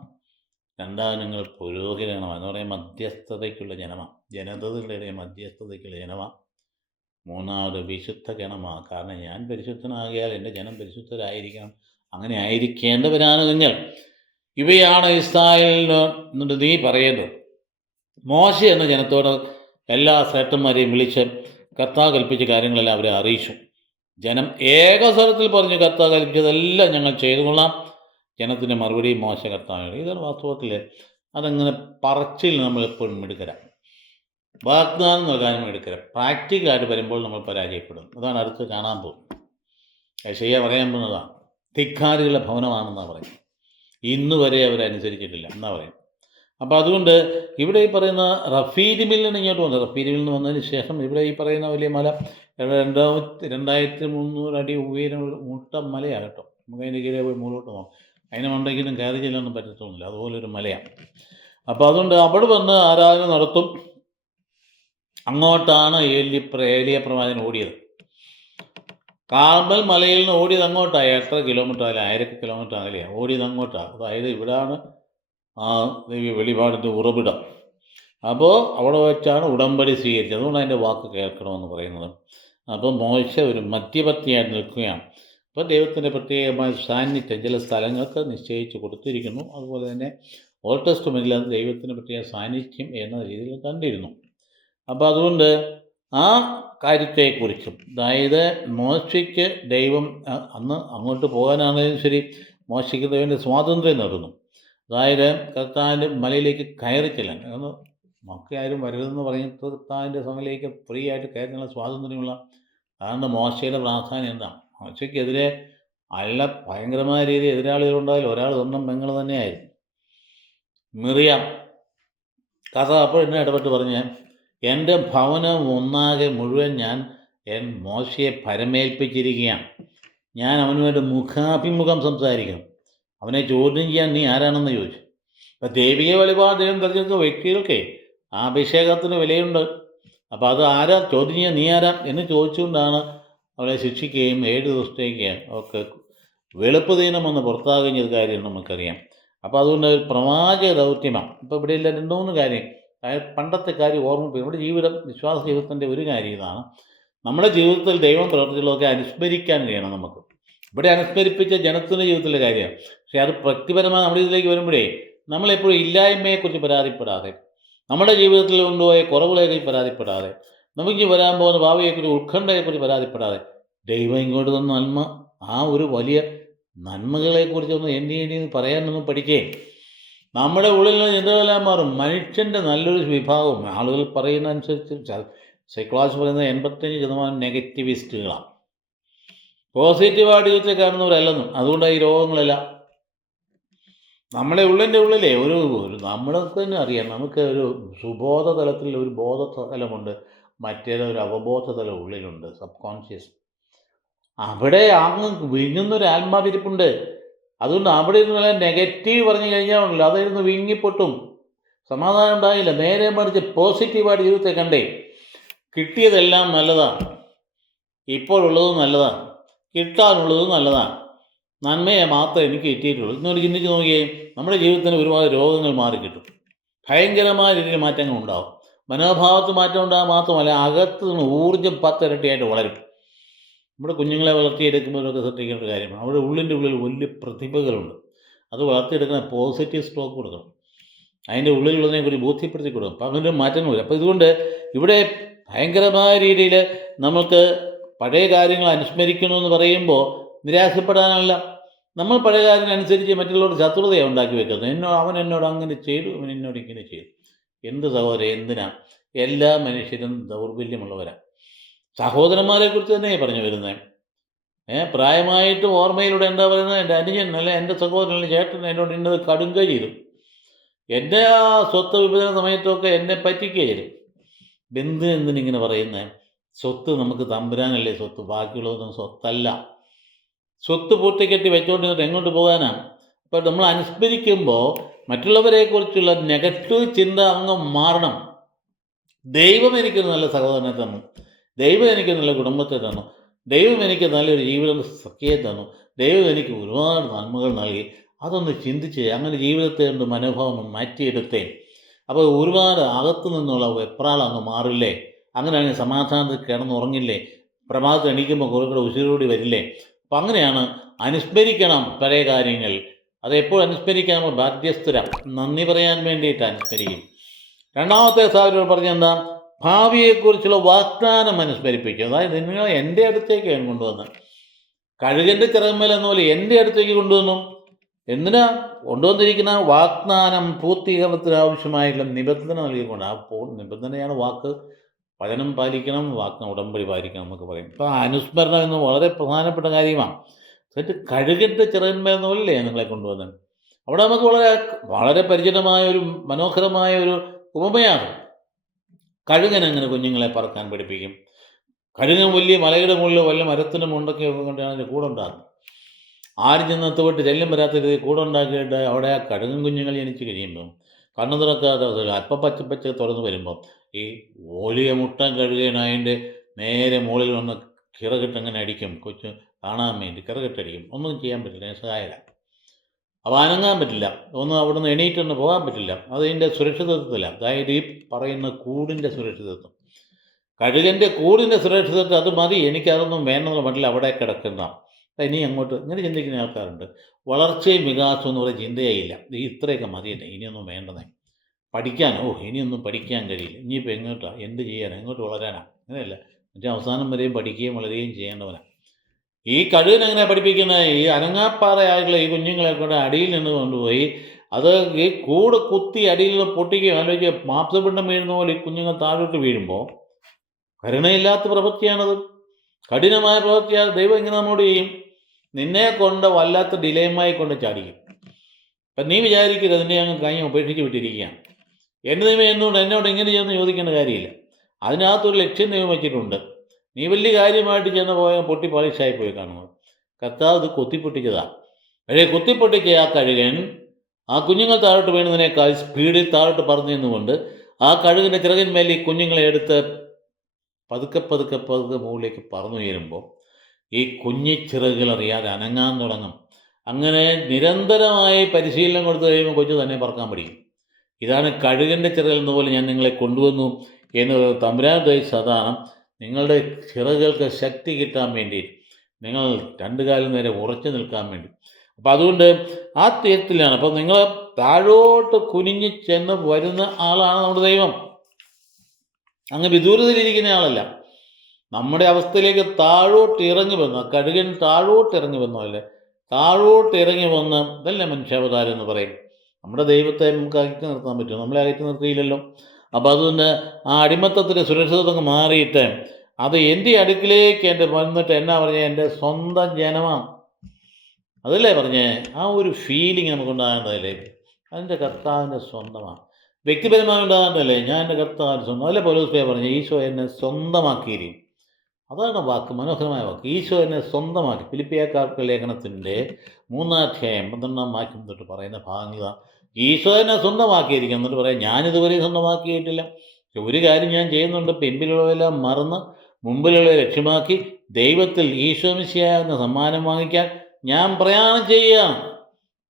രണ്ടാമത് നിങ്ങൾ പുരോഹിത ജനമാണ് എന്ന് പറയുന്നത് മധ്യസ്ഥതയ്ക്കുള്ള ജനമാണ്, ജനതകളുടെ മധ്യസ്ഥതയ്ക്കുള്ള ജനമാണ്. മൂന്നാമത് വിശുദ്ധ ഗണമാണ്. കാരണം ഞാൻ പരിശുദ്ധനാകിയാൽ എൻ്റെ ജനം പരിശുദ്ധരായിരിക്കണം, അങ്ങനെ ആയിരിക്കേണ്ടവരാണ് നിങ്ങൾ. ഇവയാണ് ഇസ്രായേലിനോട് നീ പറയേണ്ടത്. മോശ എന്ന ജനത്തോട് എല്ലാ ശ്രേഷ്ഠന്മാരെയും വിളിച്ച് കർത്താവ് കൽപ്പിച്ച കാര്യങ്ങളെല്ലാം അവരെ അറിയിച്ചു. ജനം ഏകസ്വരത്തിൽ പറഞ്ഞു, കർത്താവ് കൽപ്പിച്ചതെല്ലാം ഞങ്ങൾ ചെയ്തുകൊള്ളാം. ജനത്തിൻ്റെ മറുപടി മോശ കർത്താവിനോട്. ഇതാണ് വാസ്തവത്തിൽ അതങ്ങനെ പറച്ചിൽ നമ്മൾ എപ്പോഴും എടുക്കരാം, വാഗ്ദാനം നൽകാനും എടുക്കരാം. പ്രാക്ടിക്കലായിട്ട് വരുമ്പോൾ നമ്മൾ പരാജയപ്പെടും. അതാണ് അടുത്ത് കാണാൻ പോകും. യെശയ്യാ പറയാൻ പോകുന്നതാണ്, ധിക്കാരികളുടെ ഭവനമാണെന്നാണ് പറയും. ഇന്ന് വരെ അവരനുസരിച്ചിട്ടില്ല എന്നാ പറയും. അപ്പോൾ അതുകൊണ്ട് ഇവിടെ ഈ പറയുന്ന റഫീദിമിൽ നിന്ന് ഇങ്ങോട്ട് വന്നത്, റഫീദിമിൽ നിന്ന് വന്നതിന് ശേഷം ഇവിടെ ഈ പറയുന്ന വലിയ മല 2300 അടി ഉയരം മുട്ട മലയാകട്ടോ. നമുക്ക് അതിൻ്റെ കീഴേ പോയി മുകളിലോട്ട് പോകാം. അതിന് മണ്ടെങ്കിലും കയറി ചെല്ലാനൊന്നും പറ്റത്തൊന്നുമില്ല, അതുപോലൊരു മലയാണ്. അപ്പോൾ അതുകൊണ്ട് അവിടെ വന്ന് ആരാധന നടത്തും. അങ്ങോട്ടാണ് ഏലിയ പ്രവാചകൻ ഓടിയത്. കാർമൽ മലയിൽ നിന്ന് ഓടിയത് അങ്ങോട്ടാണ്. എത്ര കിലോമീറ്റർ ആയാലും 1000 കിലോമീറ്റർ അകലെയാണ് ഓടിയത് അങ്ങോട്ടാണ്. അതായത് ഇവിടാണ് ആ വെളിപാടിൻ്റെ ഉറവിടം. അപ്പോൾ അവിടെ വെച്ചാണ് ഉടമ്പടി സ്വീകരിച്ചത്. അതുകൊണ്ട് അതിൻ്റെ വാക്ക് കേൾക്കണമെന്ന് പറയുന്നത്. അപ്പോൾ മോശ ഒരു മധ്യവർത്തിയായിട്ട് നിൽക്കുകയാണ്. അപ്പോൾ ദൈവത്തിൻ്റെ പ്രത്യേകമായ സാന്നിധ്യം ചില സ്ഥലങ്ങൾക്ക് നിശ്ചയിച്ച് കൊടുത്തിരിക്കുന്നു. അതുപോലെ തന്നെ ഓൾഡ് ടെസ്റ്റ്മെന്റിൽ അത് ദൈവത്തിൻ്റെ പ്രത്യേക സാന്നിധ്യം എന്ന രീതിയിൽ കണ്ടിരുന്നു. അപ്പോൾ അതുകൊണ്ട് ആ കാര്യത്തെക്കുറിച്ചും, അതായത് മോശയ്ക്ക് ദൈവം അന്ന് അങ്ങോട്ട് പോകാനാണെങ്കിലും ശരി, മോശയ്ക്ക് ദൈവത്തിൻ്റെ സ്വാതന്ത്ര്യം നൽകുന്നു. അതായത് കർത്താവിൻ്റെ മലയിലേക്ക് കയറി ചെല്ലാൻ, നമുക്ക് ആരും വരരുതെന്ന് പറഞ്ഞ് കർത്താവിൻ്റെ സമയിലേക്ക് ഫ്രീ ആയിട്ട് കയറുന്ന സ്വാതന്ത്ര്യമുള്ള. അതുകൊണ്ട് മോശയുടെ പ്രാധാന്യം എന്താണ്? മോശയ്ക്കെതിരെ നല്ല ഭയങ്കരമായ രീതിയിൽ എതിരാളികളുണ്ടായാലും ഒരാൾ സ്വന്തം പെങ്ങൾ തന്നെയായിരുന്നു, മിറിയാം. കഥ അപ്പോൾ എന്നെ ഇടപെട്ട് പറഞ്ഞ്, എൻ്റെ ഭവനം ഒന്നാകെ മുഴുവൻ ഞാൻ മോശയെ പരമേൽപ്പിച്ചിരിക്കുകയാണ്. ഞാൻ അവനുമായിട്ട് മുഖാഭിമുഖം സംസാരിക്കണം. അവനെ ചോദ്യം ചെയ്യാൻ നീ ആരാണെന്ന് ചോദിച്ചു. അപ്പം ദൈവിക വെളിപാട് ദൈവം തിരഞ്ഞെടുക്കുന്ന വ്യക്തികൾക്ക് ആ അഭിഷേകത്തിന് വിലയുണ്ട്. അപ്പോൾ അത് ആരാ ചോദ്യം ചെയ്യാൻ, നീ ആരാ എന്ന് ചോദിച്ചുകൊണ്ടാണ് അവരെ ശിക്ഷിക്കുകയും 7 ദിവസത്തേക്ക് ഒക്കെ വെളുപ്പ് ദീനമെന്ന് പുറത്താകുകയും ചെയ്ത കാര്യം നമുക്കറിയാം. അപ്പോൾ അതുകൊണ്ട് ഒരു പ്രവാചക ദൗത്യമാണ്. ഇപ്പോൾ ഇവിടെ ഇല്ല 2-3 കാര്യം. അതായത് പണ്ടത്തെ കാര്യം ഓർമ്മിപ്പിക്കും. നമ്മുടെ ജീവിതം, വിശ്വാസ ജീവിതത്തിൻ്റെ ഒരു കാര്യം ഇതാണ്, നമ്മുടെ ജീവിതത്തിൽ ദൈവം പ്രവർത്തികളൊക്കെ അനുസ്മരിക്കാൻ കഴിയണം നമുക്ക്. ഇവിടെ അനുസ്മരിപ്പിച്ച ജനത്തിൻ്റെ ജീവിതത്തിലെ കാര്യമാണ്. പക്ഷേ അത് വ്യക്തിപരമായി നമ്മുടെ ഇതിലേക്ക് വരുമ്പോഴേ നമ്മളെപ്പോഴും ഇല്ലായ്മയെക്കുറിച്ച് പരാതിപ്പെടാതെ, നമ്മുടെ ജീവിതത്തിൽ കൊണ്ടുപോയ കുറവുകളെക്കുറിച്ച് പരാതിപ്പെടാതെ, നമുക്ക് വരാൻ പോകുന്ന ഭാവിയെക്കുറിച്ച് ഉത്കണ്ഠയെക്കുറിച്ച് പരാതിപ്പെടാതെ, ദൈവം ഇങ്ങോട്ട് തന്ന നന്മ, ആ ഒരു വലിയ നന്മകളെക്കുറിച്ചൊന്ന് എണ്ണി പറയാനൊന്നും പഠിക്കേ. നമ്മുടെ ഉള്ളിൽ നിന്ന് ചിന്തകളെല്ലാം മാറും. മനുഷ്യൻ്റെ നല്ലൊരു വിഭാഗം ആളുകൾ പറയുന്ന അനുസരിച്ച് സൈക്കോളജി പറയുന്നത് 85% നെഗറ്റിവിസ്റ്റുകളാണ്, പോസിറ്റീവായിട്ട് ജീവിതത്തിൽ കാണുന്നവരല്ലെന്നും. അതുകൊണ്ടാണ് ഈ രോഗങ്ങളെല്ലാം. നമ്മുടെ ഉള്ളിലെ ഒരു നമ്മൾക്ക് തന്നെ അറിയാം, നമുക്ക് ഒരു സുബോധ തലത്തിൽ ഒരു ബോധതലമുണ്ട്, മറ്റേതൊരു അവബോധ തലം ഉള്ളിലുണ്ട്, സബ് കോൺഷ്യസ്. അവിടെ അങ്ങ് വിങ്ങുന്നൊരു ആത്മാവിരിപ്പുണ്ട്. അതുകൊണ്ട് അവിടെ ഇരുന്നുള്ള നെഗറ്റീവ് പറഞ്ഞു കഴിഞ്ഞാൽ ഉണ്ടല്ലോ, അതായിരുന്നു വിങ്ങിപ്പൊട്ടും, സമാധാനം ഉണ്ടായില്ല. നേരെ മറിച്ച് പോസിറ്റീവായിട്ട് ജീവിതത്തെ കണ്ടേ, കിട്ടിയതെല്ലാം നല്ലതാണ്, ഇപ്പോഴുള്ളതും നല്ലതാണ്, കിട്ടാനുള്ളതും നല്ലതാണ്, നന്മയെ മാത്രമേ എനിക്ക് കിട്ടിയിട്ടുള്ളൂ എന്നൊരു ചിന്തിച്ച് നോക്കിയേ, നമ്മുടെ ജീവിതത്തിന് ഒരുപാട് രോഗങ്ങൾ മാറിക്കിട്ടും. ഭയങ്കരമായ രീതിയിൽ മാറ്റങ്ങൾ ഉണ്ടാകും. മനോഭാവത്ത് മാറ്റം ഉണ്ടാകാൻ മാത്രമല്ല, അകത്ത് നിന്ന് ഊർജ്ജം 10 ഇരട്ടിയായിട്ട് വളരും. നമ്മുടെ കുഞ്ഞുങ്ങളെ വളർത്തിയെടുക്കുമ്പോഴൊക്കെ ശ്രദ്ധിക്കേണ്ട ഒരു കാര്യമാണ്. അവരുടെ ഉള്ളിൻ്റെ ഉള്ളിൽ വലിയ പ്രതിഭകളുണ്ട്. അത് വളർത്തിയെടുക്കുന്ന പോസിറ്റീവ് സ്ട്രോക്ക് കൊടുക്കണം. അതിൻ്റെ ഉള്ളിലുള്ളതിനെക്കുറിച്ച് ബോധ്യപ്പെടുത്തി കൊടുക്കണം. അപ്പോൾ അതിൻ്റെ മാറ്റങ്ങൾ വരും. അപ്പോൾ ഇതുകൊണ്ട് ഇവിടെ ഭയങ്കരമായ രീതിയിൽ നമുക്ക് പഴയ കാര്യങ്ങൾ അനുസ്മരിക്കണമെന്ന് പറയുമ്പോൾ നിരാശപ്പെടാനല്ല. നമ്മൾ പഴയ കാര്യങ്ങളനുസരിച്ച് മറ്റുള്ളവരുടെ ശത്രുതയാണ് ഉണ്ടാക്കി വെക്കുന്നത്. അവൻ എന്നോട് അങ്ങനെ ചെയ്തു, അവൻ എന്നോട് ഇങ്ങനെ ചെയ്തു. എന്ത് സഹോദരൻ, എന്തിനാ? എല്ലാ മനുഷ്യരും ദൗർബല്യമുള്ളവരാണ്. സഹോദരന്മാരെക്കുറിച്ച് തന്നെയാണ് പറഞ്ഞു വരുന്നത്. പ്രായമായിട്ട് ഓർമ്മയിലൂടെ എന്താ പറയുന്നത്, എൻ്റെ അനുജൻ അല്ലെ എൻ്റെ സഹോദരൻ അല്ലെ ചേട്ടൻ എന്നോട് ഇന്നത് കടുങ്ക ചെയ്തു. എൻ്റെ ആ സ്വത്ത് വിഭജന സമയത്തൊക്കെ എന്നെ പറ്റിക്കുകയും ചെയ്തു. എന്തിനിങ്ങനെ പറയുന്നത്? സ്വത്ത് നമുക്ക് തമ്പുരാനല്ലേ സ്വത്ത്, ബാക്കിയുള്ളതൊന്നും സ്വത്തല്ല. സ്വത്ത് പൂർത്തിക്കെട്ടി വെച്ചുകൊണ്ടിരുന്നിട്ട് എങ്ങോട്ട് പോകാനാണ്? അപ്പോൾ നമ്മൾ അനുസ്മരിക്കുമ്പോൾ മറ്റുള്ളവരെക്കുറിച്ചുള്ള നെഗറ്റീവ് ചിന്ത അങ്ങ് മാറണം. ദൈവം എനിക്കൊരു നല്ല സഹോദരനെ തന്നു, ദൈവം എനിക്ക് നല്ല കുടുംബത്തെ തന്നു, ദൈവം എനിക്ക് നല്ലൊരു ജീവിത സഖ്യയെ തന്നു, ദൈവം എനിക്ക് ഒരുപാട് നന്മകൾ നൽകി. അതൊന്ന് ചിന്തിച്ച് അങ്ങനെ ജീവിതത്തെ കൊണ്ട് മനോഭാവം മാറ്റിയെടുത്തേ. അപ്പോൾ ഒരുപാട് അകത്തു നിന്നുള്ള വെപ്രാളം അങ്ങ് മാറില്ലേ? അങ്ങനെയാണെങ്കിൽ സമാധാനത്തിൽ കിടന്നുറങ്ങില്ലേ? പ്രഭാതത്തിൽ എണീക്കുമ്പോൾ കുറേ ഉശിരോടി വരില്ലേ? അപ്പം അങ്ങനെയാണ് അനുസ്മരിക്കണം പഴയ കാര്യങ്ങൾ. അതെപ്പോഴും അനുസ്മരിക്കാൻ നമ്മൾ ബാധ്യസ്ഥര, നന്ദി പറയാൻ വേണ്ടിയിട്ട് അനുസ്മരിക്കും. രണ്ടാമത്തെ സാഹചര്യം പറഞ്ഞെന്താ? ഭാവിയെക്കുറിച്ചുള്ള വാഗ്ദാനം അനുസ്മരിപ്പിക്കും. അതായത് നിങ്ങൾ എൻ്റെ അടുത്തേക്ക് ഞാൻ കൊണ്ടുവന്ന്, കഴുകൻ്റെ ചിറകുമേൽ എന്ന പോലെ എൻ്റെ അടുത്തേക്ക് കൊണ്ടുവന്നു. എന്തിനാ കൊണ്ടുവന്നിരിക്കുന്ന? വാഗ്ദാനം പൂർത്തീകരണത്തിന് ആവശ്യമായിട്ടുള്ള നിബന്ധന നൽകിക്കൊണ്ട്. അപ്പോൾ നിബന്ധനയാണ് വാക്ക്, വചനം പാലിക്കണം, വാക്ക് ഉടമ്പടി പാലിക്കണം എന്നൊക്കെ പറയും. അപ്പോൾ അനുസ്മരണം എന്ന് വളരെ പ്രധാനപ്പെട്ട കാര്യമാണ്. എന്നിട്ട് കഴുകൻ്റെ ചിറകന്മേൽ എന്ന പോലെയല്ലേ നിങ്ങളെ കൊണ്ടുവന്നത്. അവിടെ നമുക്ക് വളരെ വളരെ പരിചിതമായ ഒരു മനോഹരമായ ഒരു ഉപമയാണ്. കഴുകൻ അങ്ങനെ കുഞ്ഞുങ്ങളെ പറക്കാൻ പഠിപ്പിക്കും. കഴുകൻ വലിയ മലയുടെ മുകളിൽ വല്ല മരത്തിൻ്റെ മുണ്ടൊക്കെ കൊണ്ടാണ് അതിൻ്റെ കൂടെ ഉണ്ടാകുന്നത്. ആരും ചെന്നെത്തുപോയിട്ട് ചെല്ലും വരാത്ത രീതിയിൽ കൂടെ ഉണ്ടാക്കിയിട്ട് അവിടെ ആ കഴുകൻ കുഞ്ഞുങ്ങൾ ജനിച്ച് കഴിയുമ്പം കണ്ണു തുറക്കാത്ത അല്പം പച്ച തുറന്ന് വരുമ്പം ഈ വലിയ മുട്ടൻ കഴുകനായതിൻ്റെ നേരെ മുകളിൽ വന്ന് കിറകിട്ടങ്ങനെ അടിക്കും. കൊച്ചു കാണാൻ വേണ്ടി കിറകിട്ടടിക്കും. ഒന്നും ചെയ്യാൻ പറ്റില്ല, സഹായമില്ല. അപ്പോൾ അനങ്ങാൻ പറ്റില്ല, ഒന്നും അവിടെ നിന്ന് എണീറ്റൊന്ന് പോകാൻ പറ്റില്ല. അതിൻ്റെ സുരക്ഷിതത്വത്തില്ല. അതായത് ഈ പറയുന്ന കൂടിൻ്റെ സുരക്ഷിതത്വം, കഴുകൻ്റെ കൂടിൻ്റെ സുരക്ഷിതത്വം, അത് മതി, എനിക്കതൊന്നും വേണമെന്നുള്ള മട്ടിൽ അവിടെ കിടക്കുന്ന. ഇനി അങ്ങോട്ട് ഇങ്ങനെ ചിന്തിക്കുന്ന ആൾക്കാരുണ്ട്. വളർച്ചയും വികാസവും എന്ന് പറയുന്ന ചിന്തയായില്ല. ഇത്രയൊക്കെ മതിയല്ലേ, ഇനിയൊന്നും വേണ്ടതേ. പഠിക്കാനോ, ഇനിയൊന്നും പഠിക്കാൻ കഴിയില്ല, ഇനിയിപ്പോൾ എങ്ങോട്ടാണ്, എന്ത് ചെയ്യാനാണ്, എങ്ങോട്ട് വളരാനാണ്? അങ്ങനെയല്ല, മറ്റേ അവസാനം വരെയും പഠിക്കുകയും വളരുകയും ചെയ്യേണ്ടവനാണ്. ഈ കഴുകൻ എങ്ങനെയാണ് പഠിപ്പിക്കുന്നത്? ഈ അനങ്ങാപ്പാറയായിട്ടുള്ള ഈ കുഞ്ഞുങ്ങളെ കൊണ്ട് അടിയിൽ നിന്ന് കൊണ്ടുപോയി അത് ഈ കൂട് കുത്തി അടിയിൽ നിന്ന് പൊട്ടിക്കുകയും ആലോചിക്കുക, മാംസപിണ്ഡം വീഴുന്ന പോലെ ഈ കുഞ്ഞുങ്ങൾ താഴോട്ട് വീഴുമ്പോൾ കരുണയില്ലാത്ത പ്രവൃത്തിയാണത്, കഠിനമായ പ്രവൃത്തിയാണ്. ദൈവം ഇങ്ങനെ നമ്മോട് ചെയ്യും, നിന്നെ കൊണ്ട് വല്ലാത്ത ഡിലേമായി കൊണ്ട് ചാടിക്കും. അപ്പം നീ വിചാരിക്കരുത് നിന്നെ അങ്ങ് കഴിഞ്ഞ് ഉപേക്ഷിച്ച് വിട്ടിരിക്കുകയാണ്. എൻ്റെ ദൈവം എന്തുകൊണ്ട് എന്നോട് ഇങ്ങനെ ചെയ്യുമെന്ന് ചോദിക്കേണ്ട കാര്യമില്ല. അതിനകത്തൊരു ലക്ഷ്യം ദൈവം വെച്ചിട്ടുണ്ട്. നീ വലിയ കാര്യമായിട്ട് ചെന്ന് പോയാൽ പൊട്ടി പാളിഷായി പോയി കാണുന്നത്. കർത്താവ് ഇത് കുത്തിപ്പൊട്ടിച്ചതാണ്. പക്ഷേ കുത്തിപ്പൊട്ടിച്ച ആ കഴുകൻ ആ കുഞ്ഞുങ്ങൾ താഴോട്ട് വീണതിനേക്കാൾ സ്പീഡിൽ താഴോട്ട് പറന്നു നിന്നുകൊണ്ട് ആ കഴുകിൻ്റെ ചിറകിന്മേൽ ഈ കുഞ്ഞുങ്ങളെ എടുത്ത് പതുക്കെ പതുക്കെ പതുക്കെ മുകളിലേക്ക് പറന്നു ഉയരുമ്പോൾ ഈ കുഞ്ഞിച്ചിറകുകൾ അറിയാതെ അനങ്ങാൻ തുടങ്ങും. അങ്ങനെ നിരന്തരമായി പരിശീലനം കൊടുത്തു കഴിയുമ്പോൾ കൊച്ചു തന്നെ പറക്കാൻ പഠിക്കും. ഇതാണ് കഴുകൻ്റെ ചിറകിൽ എന്നപോലെ ഞാൻ നിങ്ങളെ കൊണ്ടുവന്നു എന്ന് തമ്പുരാൻ ഉദ്ദേശിച്ച അതാണ്. നിങ്ങളുടെ ചിറകുകൾക്ക് ശക്തി കിട്ടാൻ വേണ്ടി, നിങ്ങൾ രണ്ടു കാലം നേരെ ഉറച്ചു നിൽക്കാൻ വേണ്ടി. അപ്പം അതുകൊണ്ട് ആ തീരത്തിലാണ്. അപ്പം നിങ്ങൾ താഴോട്ട് കുനിഞ്ഞ് ചെന്ന് വരുന്ന ആളാണ് നമ്മുടെ ദൈവം. അങ്ങ് വിദൂരതയിലിരിക്കുന്ന ആളല്ല. നമ്മുടെ അവസ്ഥയിലേക്ക് താഴോട്ട് ഇറങ്ങി വന്നു. കഴുകൻ താഴോട്ട് ഇറങ്ങി വന്നു അല്ലേ, താഴോട്ട് ഇറങ്ങി വന്ന് ഇതല്ലേ മനുഷ്യാവതാരം എന്ന് പറയും. നമ്മുടെ ദൈവത്തെ നമുക്ക് അകറ്റി നിർത്താൻ പറ്റും? നമ്മളെ അകറ്റി നിർത്തിയില്ലല്ലോ. അപ്പോൾ അതുകൊണ്ട് ആ അടിമത്തത്തിൻ്റെ സുരക്ഷിതത്വം മാറിയിട്ട് അത് എൻ്റെ അടുക്കിലേക്ക് എൻ്റെ വന്നിട്ട് എന്നാ പറഞ്ഞാൽ എൻ്റെ സ്വന്തം ജനമാണ്, അതല്ലേ പറഞ്ഞേ? ആ ഒരു ഫീലിംഗ് നമുക്ക് ഉണ്ടാകേണ്ടതല്ലേ? അതിൻ്റെ കർത്താവിൻ്റെ സ്വന്തമാണ്. വ്യക്തിപരമായി ഉണ്ടാകേണ്ടതല്ലേ? ഞാൻ എൻ്റെ കർത്താവിൻ്റെ സ്വന്തം. അതല്ലേ പൗലോസ് പറഞ്ഞേ, ഈശോ എന്നെ സ്വന്തമാക്കിയിരിക്കും. അതാണ് വാക്ക്, മനോഹരമായ വാക്ക്. ഈശോ എന്നെ സ്വന്തമാക്കി. ഫിലിപ്പിയക്കാർക്ക് ലേഖനത്തിൻ്റെ 3-ാം അധ്യായം 12-ാം വാക്യം തൊട്ട് പറയുന്ന ഭാഗങ്ങളാണ്. ഈശോ എന്നെ സ്വന്തമാക്കിയിരിക്കും എന്നിട്ട് പറയാം, ഞാനിതുവരെ സ്വന്തമാക്കിയിട്ടില്ല. ഒരു കാര്യം ഞാൻ ചെയ്യുന്നുണ്ട്, പിമ്പിലുള്ളതെല്ലാം മറന്ന് മുമ്പിലുള്ളവരെ ലക്ഷ്യമാക്കി ദൈവത്തിൽ ഈശോ മിശിഹായ എന്ന സമ്മാനം വാങ്ങിക്കാൻ ഞാൻ പ്രയാണം ചെയ്യുകയാണ്.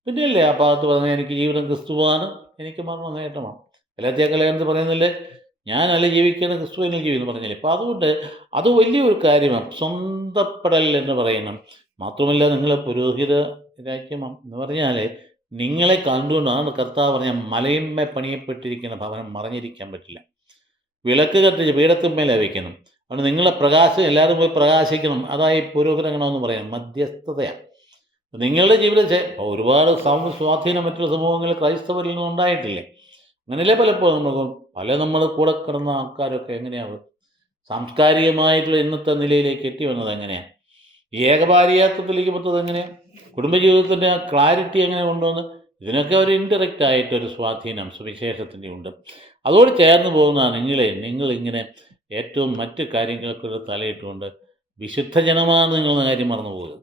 പിന്നെയല്ലേ ആ ഭാഗത്ത് പറഞ്ഞാൽ എനിക്ക് ജീവിതം ക്രിസ്തുവാണ്, എനിക്ക് മരണം നേട്ടമാണ്. ഗലാത്യക്കാർ ലേഖനത്തിൽ പറയുന്നില്ലേ, ഞാനല്ല ജീവിക്കുന്നത്, ക്രിസ്തുവിനെ ജീവിക്കുന്നു പറഞ്ഞില്ലേ. അപ്പോൾ അതുകൊണ്ട് അത് വലിയൊരു കാര്യമാണ്, സ്വന്തപ്പെടൽ എന്ന് പറയണം. മാത്രമല്ല, നിങ്ങൾ പുരോഹിത രാജ്യം എന്ന് പറഞ്ഞാൽ നിങ്ങളെ കണ്ടുകൊണ്ടാണ് കർത്താവ് പറഞ്ഞ മലയിന്മേൽ പണിയപ്പെട്ടിരിക്കുന്ന ഭവനം മറഞ്ഞിരിക്കാൻ പറ്റില്ല. വിളക്ക് കത്തിച്ച് പീഠത്തിന്മേലെ വയ്ക്കണം. അതുകൊണ്ട് നിങ്ങളെ പ്രകാശം എല്ലാവരും പോയി പ്രകാശിക്കണം. അതായി പുരോഹിതഗണമെന്ന് പറയുന്നത് മധ്യസ്ഥതയാണ്. നിങ്ങളുടെ ജീവിതം ഒരുപാട് സ്വാധീനം മറ്റുള്ള സമൂഹങ്ങളിൽ ക്രൈസ്തവരിൽ നിന്നും ഉണ്ടായിട്ടില്ലേ? അങ്ങനെയല്ലേ പലപ്പോഴും നമ്മൾ കൂടെ കിടന്ന ആൾക്കാരൊക്കെ എങ്ങനെയാണ് സാംസ്കാരികമായിട്ടുള്ള ഇന്നത്തെ നിലയിലേക്ക് എത്തി വന്നത്? എങ്ങനെയാണ് ഏകഭാര്യാത്വത്തിലേക്ക് പറ്റത്? എങ്ങനെയാണ് കുടുംബജീവിതത്തിൻ്റെ ആ ക്ലാരിറ്റി എങ്ങനെ കൊണ്ടുവന്ന്? ഇതിനൊക്കെ ഒരു ഇൻഡയറക്റ്റ് ആയിട്ടൊരു സ്വാധീനം സുവിശേഷത്തിൻ്റെ ഉണ്ട്. അതോട് ചേർന്ന് പോകുന്നതാണ് നിങ്ങളിങ്ങനെ ഏറ്റവും മറ്റ് കാര്യങ്ങൾക്കൊരു തലയിട്ടുകൊണ്ട് വിശുദ്ധ ജനമാണ് നിങ്ങളെന്ന കാര്യം മറന്നു പോകുക.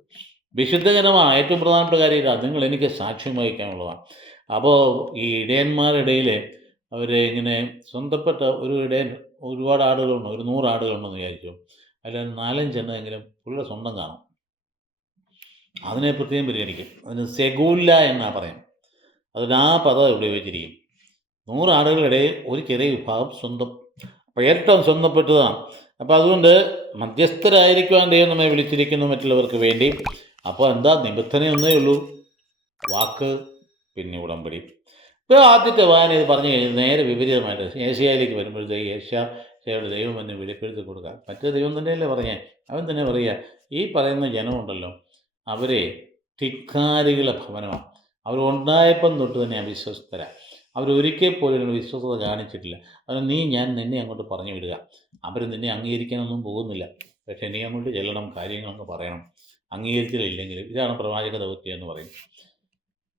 വിശുദ്ധ ജനമാണ് ഏറ്റവും പ്രധാനപ്പെട്ട കാര്യം. നിങ്ങൾ എനിക്ക് സാക്ഷ്യം വഹിക്കാനുള്ളതാണ്. അപ്പോൾ ഈ ഇടയന്മാരുടെ ഇടയിൽ അവർ ഇങ്ങനെ സ്വന്തപ്പെട്ട ഒരു ഇടയൻ ഒരുപാട് ആടുകളുണ്ട്, ഒരു 100 ആടുകളുണ്ടെന്ന് വിചാരിച്ചു. അതിൽ 4-5 എണ്ണമെങ്കിലും പുള്ളിയുടെ സ്വന്തം കാണും. അതിനെ പ്രത്യേകം പരിഗണിക്കും. അതിന് സെഗൂല്ല എന്നാണ് പറയാം. അതിന് ആ പദം ഉപയോഗിച്ചിരിക്കും. 100 ആടുകളുടെ ഒരു ചെറിയ വിഭാഗം സ്വന്തം, അപ്പോൾ ഏറ്റവും സ്വന്തപ്പെട്ടതാണ്. അപ്പോൾ അതുകൊണ്ട് മധ്യസ്ഥരായിരിക്കുവാൻ ദൈവം നമ്മെ വിളിച്ചിരിക്കുന്നു മറ്റുള്ളവർക്ക് വേണ്ടി. അപ്പോൾ എന്താ നിബന്ധനയൊന്നേ ഉള്ളൂ, വാക്ക് പിന്നെ ഉടമ്പടി. ഇപ്പോൾ ആദ്യത്തെ വായന ഇത് പറഞ്ഞു കഴിഞ്ഞാൽ നേരെ വിപരീതമായിട്ട് ഏഷ്യായിലേക്ക് വരുമ്പോഴത്തേക്ക് ഏഷ്യായുടെ ദൈവം എന്നെ വെളിപ്പെടുത്തി കൊടുക്കുക. മറ്റേ ദൈവം തന്നെയല്ലേ പറഞ്ഞേ? അവൻ തന്നെ പറയുക, ഈ പറയുന്ന ജനമുണ്ടല്ലോ അവരെ ധിക്കാരികളുടെ ഭവനമാണ്. അവരുണ്ടായപ്പം തൊട്ട് തന്നെ അവിശ്വസ്തരാണ്. അവരൊരിക്കൽ പോലും വിശ്വസ്തത കാണിച്ചിട്ടില്ല. അതുകൊണ്ട് ഞാൻ നിന്നെ അങ്ങോട്ട് പറഞ്ഞു വിടുക. അവർ നിന്നെ അംഗീകരിക്കാനൊന്നും പോകുന്നില്ല, പക്ഷേ നീ അങ്ങോട്ട് ചെല്ലണം, കാര്യങ്ങളൊന്ന് പറയണം. അംഗീകരിച്ചില്ലെങ്കിൽ ഇതാണ് പ്രവാചക ദൗത്യം എന്ന് പറയും.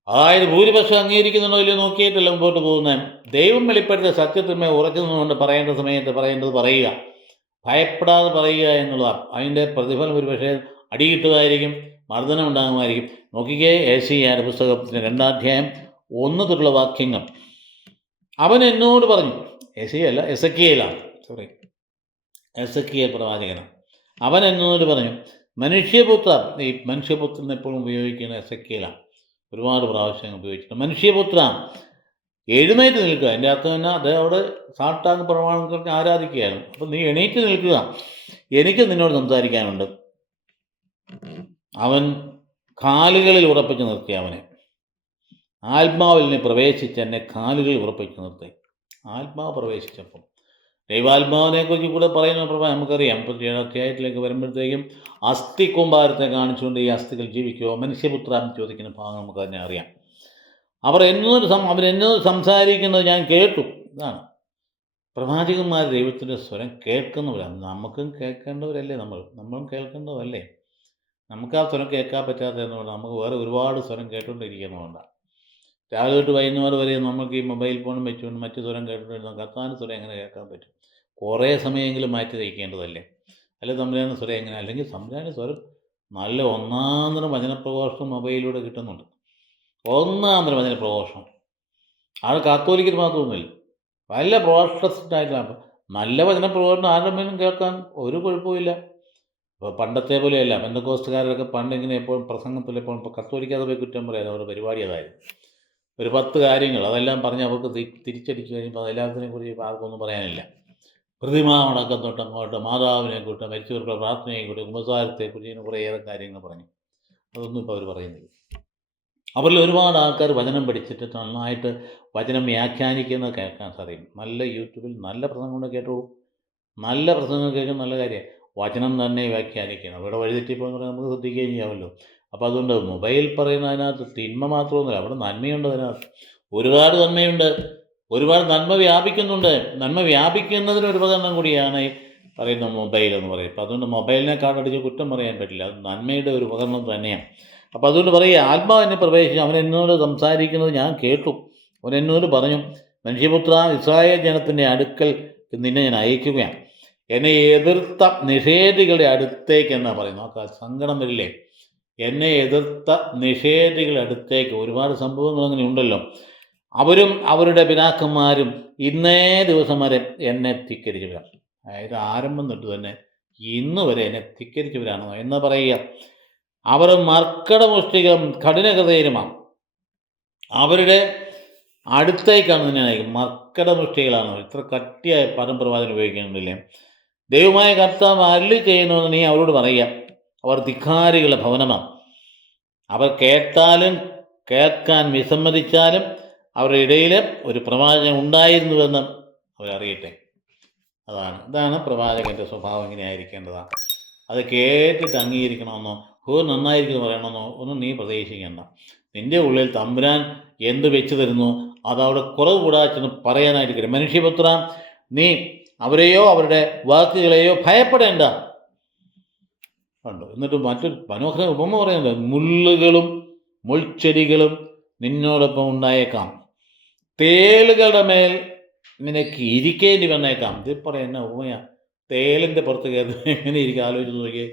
അതായത് ഭൂരിപക്ഷം അംഗീകരിക്കുന്നുണ്ടോ ഇല്ലയോ നോക്കിയിട്ടല്ല മുമ്പോട്ട് പോകുന്നത്. ദൈവം വെളിപ്പെടുത്തിയ സത്യത്തിന്മേൽ ഉറച്ചു നിന്നുകൊണ്ട് പറയേണ്ട സമയത്ത് പറയേണ്ടത് പറയുക, ഭയപ്പെടാതെ പറയുക എന്നുള്ളതാണ്. അതിൻ്റെ പ്രതിഫലം ഒരു പക്ഷേ അടി കിട്ടുമായിരിക്കും, മർദ്ദനം ഉണ്ടാകുമായിരിക്കും. നോക്കിക്കേ, ഏശയ്യായുടെ പുസ്തകത്തിൻ്റെ 2-ാം അധ്യായം 1 തൊട്ടുള്ള വാക്യങ്ങൾ. അവൻ എന്നോട് പറഞ്ഞു, ഏശയ്യല്ല എസെക്കിയേലാണ്, എസെക്കിയേൽ പ്രവാചകനാണ്. അവൻ എന്നോട് പറഞ്ഞു, മനുഷ്യപുത്ര, ഈ മനുഷ്യപുത്രൻ എപ്പോഴും ഉപയോഗിക്കുന്ന എസെക്കിയേലാണ്, ഒരുപാട് പ്രാവശ്യം ഉപയോഗിച്ചിട്ടുണ്ട്. മനുഷ്യപുത്ര, എഴുന്നേറ്റ് നിൽക്കുക. എൻ്റെ അർത്ഥം തന്നെ അദ്ദേഹം അവിടെ സാഷ്ടാംഗ പ്രമാണം പറഞ്ഞ് ആരാധിക്കുകയാണ്. അപ്പം നീ എണീറ്റ് നിൽക്കുക, എനിക്ക് നിന്നോട് സംസാരിക്കാനുണ്ട്. അവൻ കാലുകളിൽ ഉറപ്പിച്ച് നിർത്തി. അവനെ ആത്മാവിൽ നീ പ്രവേശിച്ച് എന്നെ കാലുകളിൽ ഉറപ്പിച്ച് നിർത്തി. ആത്മാവ് പ്രവേശിച്ചപ്പം ദൈവാത്മാവിനെക്കുറിച്ച് കൂടെ പറയുന്ന പ്രഭ നമുക്കറിയാം. 37-ാം അധ്യായത്തിലേക്ക് വരുമ്പോഴത്തേക്കും അസ്ഥി കൂമ്പാരത്തെ കാണിച്ചുകൊണ്ട് ഈ അസ്ഥികൾ ജീവിക്കുമോ മനുഷ്യപുത്രാൻ ചോദിക്കുന്ന ഭാഗം നമുക്ക് തന്നെ അറിയാം. അവരെന്നോട് സംസാരിക്കുന്നത് ഞാൻ കേട്ടു. ഇതാണ് പ്രവാചകന്മാർ ദൈവത്തിൻ്റെ സ്വരം കേൾക്കുന്നവരാണ്. നമുക്കും കേൾക്കേണ്ടവരല്ലേ? നമ്മളും കേൾക്കേണ്ടതല്ലേ? നമുക്ക് ആ സ്വരം കേൾക്കാൻ പറ്റാത്തതെന്നുകൊണ്ട് നമുക്ക് വേറെ ഒരുപാട് സ്വരം കേട്ടുകൊണ്ടിരിക്കുന്നതുകൊണ്ടാണ്. രാവിലെ തൊട്ട് വൈകുന്നേരം വരെ നമുക്ക് ഈ മൊബൈൽ ഫോണും വെച്ചുകൊണ്ട് മറ്റു സ്വരം കേട്ടുകൊണ്ടിരുന്ന കർത്താവിൻ്റെ സ്വരം എങ്ങനെ കേൾക്കാൻ പറ്റും? കുറേ സമയമെങ്കിലും മാറ്റി തയ്ക്കേണ്ടതല്ലേ? അല്ലെങ്കിൽ തമ്പുരാൻ്റെ സ്വരം എങ്ങനെ? അല്ലെങ്കിൽ തമ്പുരാൻ്റെ സ്വരം നല്ല ഒന്നാന്തരം വചനപ്രഘോഷണം മൊബൈലിലൂടെ കിട്ടുന്നുണ്ട്. ഒന്നാന്തരം വചനപ്രഘോഷണം. അത് കാത്തോലിക്കൽ മാത്രമൊന്നുമില്ല, നല്ല പ്രോഫഷണലായിട്ടുള്ള നല്ല വചനപ്രഘോഷണം ആരുടെ മേലും കേൾക്കാൻ ഒരു കുഴപ്പമില്ല. ഇപ്പോൾ പണ്ടത്തെ പോലെയല്ല. പെന്തക്കോസ്റ്റുകാരൊക്കെ പണ്ടിങ്ങനെ എപ്പോഴും പ്രസംഗത്തിൽ എപ്പോഴും ഇപ്പോൾ കത്തോലിക്കാതെ പോയി കുറ്റം പറയാതെ അവരുടെ പരിപാടി അതായിരുന്നു. ഒരു 10 കാര്യങ്ങൾ അതെല്ലാം പറഞ്ഞ് അവർക്ക് തിരിച്ചടിച്ച് കഴിയുമ്പോൾ അതെല്ലാത്തിനെ കുറിച്ച് ആർക്കൊന്നും പറയാനില്ല. പ്രതിമാ അടക്കം തൊട്ടങ്ങോട്ട് മാതാവിനെക്കുറിച്ച്, മരിച്ചവർക്കുള്ള പ്രാർത്ഥനയെക്കുറിച്ച്, കുമ്പസാരത്തെക്കുറിച്ച് ഇങ്ങനെ കുറേയേറെ കാര്യങ്ങൾ പറഞ്ഞു. അതൊന്നും ഇപ്പോൾ അവർ പറയുന്നില്ല. അവരിൽ ഒരുപാട് ആൾക്കാർ വചനം പഠിച്ചിട്ട് നന്നായിട്ട് വചനം വ്യാഖ്യാനിക്കുന്നത് കേൾക്കാൻ സാധിക്കും. നല്ല യൂട്യൂബിൽ നല്ല പ്രസംഗങ്ങൾ കേട്ടോളൂ. നല്ല പ്രസംഗം കേൾക്കുന്ന നല്ല കാര്യമാണ്. വചനം തന്നെ വ്യാഖ്യാനിക്കണം. അവിടെ വഴിതെറ്റിപ്പോയെന്ന് പറഞ്ഞാൽ നമുക്ക് ശ്രദ്ധിക്കുകയും ചെയ്യാമല്ലോ. അപ്പോൾ അതുകൊണ്ട് മൊബൈൽ പറയുന്നതിനകത്ത് തിന്മ മാത്രമൊന്നുമില്ല, അവിടെ നന്മയുണ്ട്. അതിനകത്ത് ഒരുപാട് നന്മയുണ്ട്, ഒരുപാട് നന്മ വ്യാപിക്കുന്നുണ്ട്. നന്മ വ്യാപിക്കുന്നതിന് ഒരു ഉപകരണം കൂടിയാണ് ഈ പറയുന്ന മൊബൈൽ എന്ന് പറയും. അപ്പോൾ അതുകൊണ്ട് മൊബൈലിനെ കാടടിച്ച് കുറ്റം പറയാൻ പറ്റില്ല, അത് നന്മയുടെ ഒരു ഉപകരണം തന്നെയാണ്. അപ്പോൾ അതുകൊണ്ട് പറയുക, ആത്മാവിനെ പ്രവേശിച്ച് അവൻ എന്നോട് സംസാരിക്കുന്നത് ഞാൻ കേട്ടു. അവൻ എന്നോട് പറഞ്ഞു, മനുഷ്യപുത്ര, ഇസ്രായേൽ ജനത്തിൻ്റെ അടുക്കൽ നിന്നെ ഞാൻ അയക്കുകയാണ്. എന്നെ എതിർത്ത നിഷേധികളുടെ അടുത്തേക്ക് എന്നാണ് പറയുന്നത്. ആ സങ്കടം വരില്ലേ? എന്നെ എതിർത്ത നിഷേധികളുടെ അടുത്തേക്ക്. ഒരുപാട് സംഭവങ്ങൾ അങ്ങനെ ഉണ്ടല്ലോ. അവരും അവരുടെ പിതാക്കന്മാരും ഇന്നേ ദിവസം വരെ എന്നെ ധിക്കരിച്ചവരാണ്. അതായത് ആരംഭം തൊട്ട് തന്നെ ഇന്ന് വരെ എന്നെ ധിക്കരിച്ചവരാണോ എന്ന് പറയുക. അവർ കഠിന ഹൃദയരുമാണ്. അവരുടെ അടുത്തേക്കാണ് നിന്നെ നയിക്കും. മർക്കടമുഷ്ടികളാണ്. ഇത്ര കട്ടിയായ പദം പ്രവാചകൻ ഉപയോഗിക്കുന്നില്ലേ? ദൈവമായ കർത്താവ് അരുളി ചെയ്യുന്നുവെന്ന് നീ അവരോട് പറയുക. അവർ ധിക്കാരികളുടെ ഭവനമാണ്. അവർ കേട്ടാലും കേൾക്കാൻ വിസമ്മതിച്ചാലും അവരുടെ ഇടയിൽ ഒരു പ്രവാചകൻ ഉണ്ടായിരുന്നുവെന്ന് അവരറിയട്ടെ. ഇതാണ് പ്രവാചകൻ്റെ സ്വഭാവം. ഇങ്ങനെ ആയിരിക്കേണ്ടതാണ്. അത് കേട്ടിട്ട് അംഗീകരിക്കണമെന്നോ നന്നായിരിക്കുമെന്ന് പറയണമെന്നോ ഒന്നും നീ പ്രതീക്ഷിക്കേണ്ട. നിൻ്റെ ഉള്ളിൽ തമ്പുരാൻ എന്ത് വെച്ച് തരുന്നു അതവിടെ കുറവ് കൂടാച്ചെന്ന് പറയാനായിരിക്കട്ടെ. മനുഷ്യപുത്ര, നീ അവരെയോ അവരുടെ വാക്കുകളെയോ ഭയപ്പെടേണ്ട. കണ്ടു. എന്നിട്ട് മറ്റൊരു മനോഹര ഉപമ പറയുന്നത്, മുള്ളുകളും മുൾച്ചെടികളും നിന്നോടൊപ്പം ഉണ്ടായേക്കാം, തേളുകളുടെ മേൽ നിനക്ക് ഇരിക്കേണ്ടി വന്നേക്കാം. ഇത് പറയുന്ന ഉപമയാണ്. തേലിൻ്റെ പുറത്ത് കയറി എങ്ങനെ ഇരിക്കും ആലോചിച്ച് നോക്കിയേ.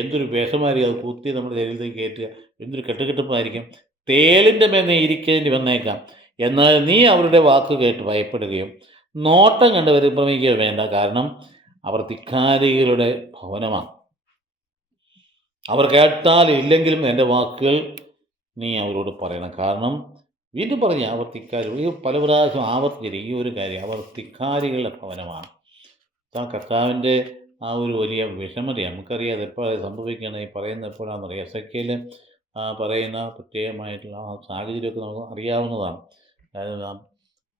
എന്തൊരു വിഷമായിരിക്കും അത് കുത്തി നമ്മുടെ ശരീരത്തേക്ക് കയറ്റുക. എന്തൊരു കെട്ടുകെട്ടുപ്പായിരിക്കും. തേലിൻ്റെ മേൽ നീ ഇരിക്കേണ്ടി വന്നേക്കാം. എന്നാൽ നീ അവരുടെ വാക്ക് കേട്ട് ഭയപ്പെടുകയും നോട്ടം കണ്ടവർ ഭ്രമിക്കുകയോ വേണ്ട. കാരണം അവർ ധിക്കാരികളുടെ ഭവനമാണ്. അവർ കേട്ടാൽ ഇല്ലെങ്കിലും എൻ്റെ വാക്കുകൾ നീ അവരോട് പറയണം. കാരണം വീണ്ടും പറഞ്ഞ അവർ ധിക്കാരികൾ. ഈ പല പ്രാവശ്യം ആവർത്തിച്ചിരിക്കും ഈ ഒരു കാര്യം. അവർ ധിക്കാരികളുടെ ഭവനമാണ്. കർത്താവിൻ്റെ ആ ഒരു വലിയ വിഷമതയാണ്. നമുക്കറിയാം എപ്പോൾ സംഭവിക്കുകയാണ്. ഈ പറയുന്നത് എപ്പോഴാണെന്നറിയാം. എസെക്കിയേൽ പറയുന്ന പ്രത്യേകമായിട്ടുള്ള ആ സാഹചര്യമൊക്കെ നമുക്ക് അറിയാവുന്നതാണ്. അതായത്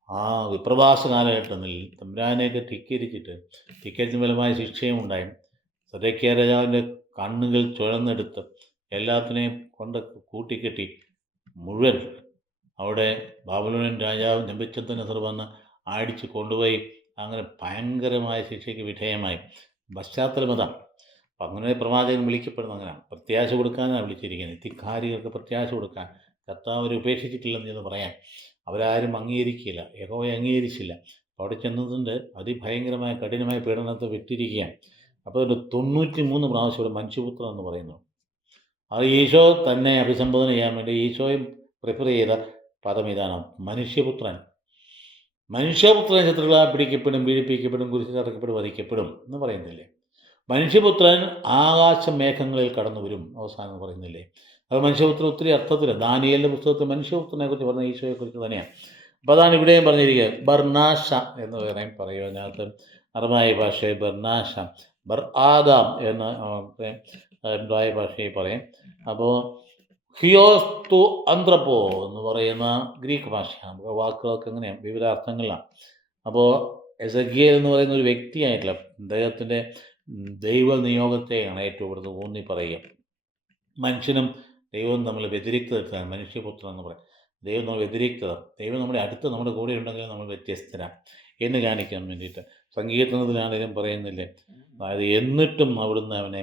ആ വിപ്രവാസ കാലഘട്ടത്തിൽ തമ്പുരാനെയൊക്കെ ധിക്കരിച്ചതിന് ഫലമായ ശിക്ഷയും ഉണ്ടായി. സെദെക്കിയാ രാജാവിൻ്റെ കണ്ണുകൾ ചുഴന്നെടുത്ത് എല്ലാത്തിനെയും കൊണ്ട് കൂട്ടിക്കെട്ടി മുഴുവൻ അവിടെ ബാബിലോണിയൻ രാജാവ് നെബൂഖദ്നേസർ വന്ന് അടിച്ച് കൊണ്ടുപോയി. അങ്ങനെ ഭയങ്കരമായ ശിക്ഷയ്ക്ക് വിധേയമായി. പശ്ചാത്തലം അതാണ്. അപ്പം അങ്ങനെ പ്രവാചകൻ വിളിക്കപ്പെടുന്നത് അങ്ങനെയാണ്. പ്രത്യാശ കൊടുക്കാനാണ് വിളിച്ചിരിക്കുന്നത്. ധിക്കാരികൾക്ക് പ്രത്യാശ കൊടുക്കാൻ. കർത്താവ് അവരെ ഉപേക്ഷിച്ചിട്ടില്ലെന്ന് എന്ന് പറയാൻ. അവരാരും അംഗീകരിക്കില്ല. യഹോവയെ അംഗീകരിച്ചില്ല. അവിടെ ചെന്നതിൻ്റെ അതിഭയങ്കരമായ കഠിനമായ പീഡനത്തെ വിട്ടിരിക്കുകയാണ്. അപ്പോൾ ഒരു 93 പ്രാവശ്യം ഇവിടെ മനുഷ്യപുത്രൻ എന്ന് പറയുന്നു. അത് ഈശോ തന്നെ അഭിസംബോധന ചെയ്യാൻ വേണ്ടി ഈശോയും പ്രിഫർ ചെയ്ത പദം ഇതാണ്, മനുഷ്യപുത്രൻ. മനുഷ്യപുത്രൻ ശത്രുക്കളാൽ പിടിക്കപ്പെടും, പീഡിപ്പിക്കപ്പെടും, കുരിശിൽ തറക്കപ്പെടും, വധിക്കപ്പെടും എന്ന് പറയുന്നില്ലേ? മനുഷ്യപുത്രൻ ആകാശമേഘങ്ങളിൽ കടന്നു വരും അവസാനം പറയുന്നില്ലേ? അത് മനുഷ്യപുത്രൻ ഒത്തിരി അർത്ഥത്തിൽ ദാനിയേലിൻ്റെ പുസ്തകത്തിൽ മനുഷ്യപുത്രനെ കുറിച്ച് പറഞ്ഞ ഈശോയെക്കുറിച്ച് തന്നെയാണ്. അപ്പോൾ അതാണ് ഇവിടെയും പറഞ്ഞിരിക്കുക. ബർനാശ എന്ന് പറയും. അതിനകത്ത് അറബായ ഭാഷയിൽ ബർനാശ, ആദാം എന്ന എബ്രായ ഭാഷയിൽ പറയും. അപ്പോൾ ഹിയോസ്തു അന്ത്രപ്പോ എന്ന് പറയുന്ന ഗ്രീക്ക് ഭാഷയാണ്. വാക്കുകളൊക്കെ എങ്ങനെയാണ് വിവിധ അർത്ഥങ്ങളിലാണ്. അപ്പോൾ എസെക്കിയേൽ എന്ന് പറയുന്ന ഒരു വ്യക്തിയായിട്ടില്ല, അദ്ദേഹത്തിൻ്റെ ദൈവ നിയോഗത്തെയാണ് ഏറ്റവും കൂടുതൽ ഊന്നി പറയുക. മനുഷ്യനും ദൈവവും തമ്മിൽ വ്യതിരിക്തതാണ് മനുഷ്യപുത്രൻ എന്ന് പറയും. ദൈവം നമ്മൾ വ്യതിരിക്തത. ദൈവം നമ്മുടെ അടുത്ത് നമ്മുടെ കൂടെ ഉണ്ടെങ്കിൽ നമ്മൾ വ്യത്യസ്തരാണ് എന്ന് കാണിക്കാൻ വേണ്ടിയിട്ട് സങ്കീർത്തനത്തിലാണെങ്കിലും പറയുന്നില്ലേ, അതായത് എന്നിട്ടും അവിടുന്ന് അവനെ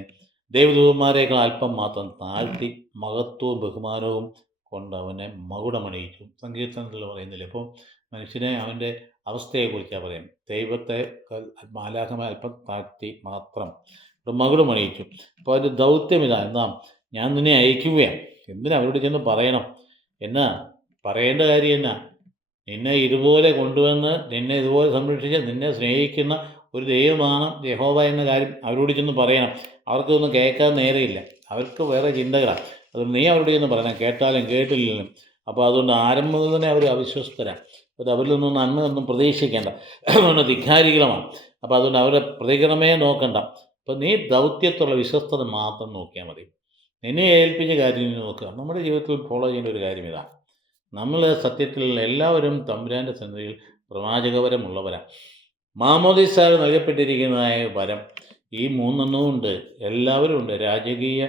ദൈവദൂതന്മാരേക്കാൾ അല്പം മാത്രം താഴ്ത്തി മഹത്വവും ബഹുമാനവും കൊണ്ട് അവനെ മകുടമണിയിച്ചു. സങ്കീർത്തനത്തിൽ പറയുന്നില്ലേ. അപ്പോൾ മനുഷ്യനെ അവൻ്റെ അവസ്ഥയെക്കുറിച്ചാണ് പറയും. ദൈവത്തെ മാലാഖമാർ അല്പം താഴ്ത്തി മാത്രം മകുടമണിയിച്ചു. അപ്പോൾ അതിൻ്റെ ദൗത്യം ഇതാ, എന്താ, ഞാൻ നിന്നെ അയക്കുകയാണ്. എന്തിനാ അവരോട് ചെന്ന് പറയണം? എന്നാ പറയേണ്ട കാര്യം എന്നാ? നിന്നെ ഇതുപോലെ കൊണ്ടുവന്ന് നിന്നെ ഇതുപോലെ സംരക്ഷിച്ച് നിന്നെ സ്നേഹിക്കുന്ന ഒരു ദൈവമാണ് യഹോവ എന്ന കാര്യം അവരോട് ചെന്ന് പറയണം. അവർക്കൊന്നും കേൾക്കാൻ നേരെയില്ല. അവർക്ക് വേറെ ചിന്തകളാണ്. അതുകൊണ്ട് നീ അവരോട് ചെന്ന് പറയണം, കേട്ടാലും കേട്ടില്ലെങ്കിലും. അപ്പോൾ അതുകൊണ്ട് ആരംഭത്തിൽ തന്നെ അവർ അവിശ്വസ്തരാണ്. അത് അവരിൽ നിന്നും നന്മയൊന്നും പ്രതീക്ഷിക്കേണ്ട. അതുകൊണ്ട് ധിക്കാരികളുമാണ്. അപ്പോൾ അതുകൊണ്ട് അവരുടെ പ്രതികരണമേ നോക്കണ്ട. അപ്പോൾ നീ ദൗത്യത്തുള്ള വിശ്വസ്തത മാത്രം നോക്കിയാൽ മതി. നിന്നെ ഏൽപ്പിച്ച കാര്യം നോക്കുക. നമ്മുടെ ജീവിതത്തിൽ ഫോളോ ചെയ്യേണ്ട ഒരു കാര്യം ഇതാണ്. നമ്മൾ സത്യത്തിൽ എല്ലാവരും തമ്പുരാൻ്റെ സന്നിധിയിൽ പ്രവാചകപരമുള്ളവരാണ്. മാമോദീസാൽ നൽകപ്പെട്ടിരിക്കുന്നതായ വരം ഈ 3 ഉണ്ട്. എല്ലാവരും ഉണ്ട്. രാജകീയ,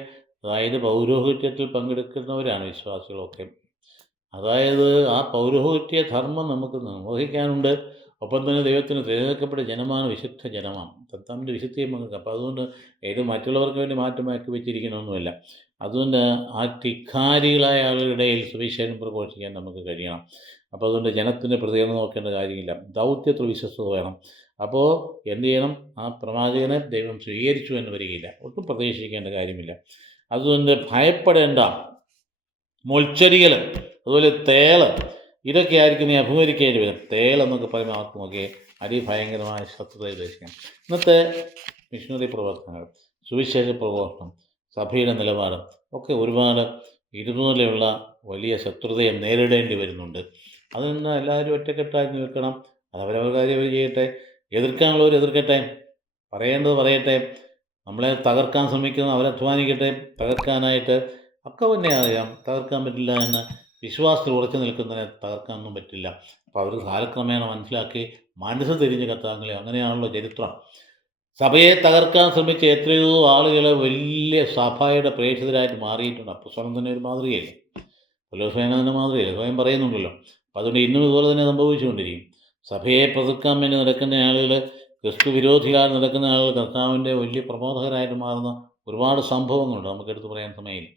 അതായത് പൗരോഹിത്യത്തിൽ പങ്കെടുക്കുന്നവരാണ് വിശ്വാസികളൊക്കെ. അതായത് ആ പൗരോഹിത്യ ധർമ്മം നമുക്ക് നിർവഹിക്കാനുണ്ട്. ഒപ്പം തന്നെ ദൈവത്തിന് തിരഞ്ഞെടുക്കപ്പെട്ട ജനമാണ്, വിശുദ്ധ ജനമാണ്. തമ്മിൻ്റെ വിശുദ്ധിയും പങ്കെടുക്കുക. അപ്പോൾ അതുകൊണ്ട് ഏത് മറ്റുള്ളവർക്ക് വേണ്ടി മാറ്റി വെച്ചിരിക്കണമൊന്നുമില്ല. അതുകൊണ്ട് ആ ധിക്കാരികളായ ആളുകളുടെ ഇടയിൽ സുവിശേഷം പ്രഘോഷിക്കാൻ നമുക്ക് കഴിയണം. അപ്പോൾ അതുകൊണ്ട് ജനത്തിൻ്റെ പ്രതികരണം നോക്കേണ്ട കാര്യമില്ല. ദൗത്യത്തിൽ വിശ്വസ്തത വേണം. അപ്പോൾ എന്ത് ചെയ്യണം? ആ പ്രവാചകനെ ദൈവം സ്വീകരിച്ചു എന്ന് വരികയില്ല. ഒട്ടും പ്രതീക്ഷിക്കേണ്ട കാര്യമില്ല. അതുകൊണ്ട് ഭയപ്പെടേണ്ട. മുൾച്ചെടികൾ, അതുപോലെ തേള്, ഇതൊക്കെ ആയിരിക്കും നീ അഭിമുഖീകരിക്കേണ്ടി വരും. തേളെന്നൊക്കെ പറയുമ്പോൾ ആർക്ക് നോക്കിയേ അതിഭയങ്കരമായ ശത്രുതയെ ഉദ്ദേശിക്കാം. ഇന്നത്തെ മിഷണറി പ്രവർത്തനങ്ങൾ, സുവിശേഷ പ്രഘോഷണം, സഭയുടെ നിലപാട് ഒക്കെ ഒരുപാട് ഇരുന്നൂലുള്ള വലിയ ശത്രുതയെ നേരിടേണ്ടി വരുന്നുണ്ട്. അതിൽ നിന്ന് എല്ലാവരും ഒറ്റക്കെട്ടായി നിൽക്കണം. അതവരവർ കാര്യം അവർ ചെയ്യട്ടെ. എതിർക്കാനുള്ളവർ എതിർക്കട്ടെ, പറയേണ്ടത് പറയട്ടെ. നമ്മളെ തകർക്കാൻ ശ്രമിക്കുന്ന അവരധ്വാനിക്കട്ടെ തകർക്കാനായിട്ട്. ഒക്കെ തന്നെ അറിയാം തകർക്കാൻ പറ്റില്ല എന്ന്. വിശ്വാസത്തിൽ ഉറച്ചു നിൽക്കുന്നതിനെ തകർക്കാനൊന്നും പറ്റില്ല. അപ്പോൾ അവർ കാലക്രമേണ മനസ്സിലാക്കി മനസ്സ് തിരിഞ്ഞ് കർത്താക്കളെ. അങ്ങനെയാണല്ലോ ചരിത്രം. സഭയെ തകർക്കാൻ ശ്രമിച്ച എത്രയോ ആളുകൾ വലിയ സഭയുടെ പ്രേക്ഷിതരായിട്ട് മാറിയിട്ടുണ്ട്. അപ്പോസ്തലൻ തന്നെ ഒരു മാതൃകയല്ലേ, പൗലോസേനൻ്റെ മാതൃകയല്ലേ, സ്വയം പറയുന്നുണ്ടല്ലോ. അപ്പം അതുകൊണ്ട് ഇന്നും ഇതുപോലെ തന്നെ സംഭവിച്ചുകൊണ്ടിരിക്കും. സഭയെ പതുക്കാൻ വേണ്ടി നടക്കുന്ന ആളുകൾ, ക്രിസ്തു വിരോധികളായി നടക്കുന്ന ആളുകൾ കർത്താവിൻ്റെ വലിയ പ്രബോധകരായിട്ട് മാറുന്ന ഒരുപാട് സംഭവങ്ങളുണ്ട്. നമുക്കെടുത്ത് പറയാൻ സമയമില്ല.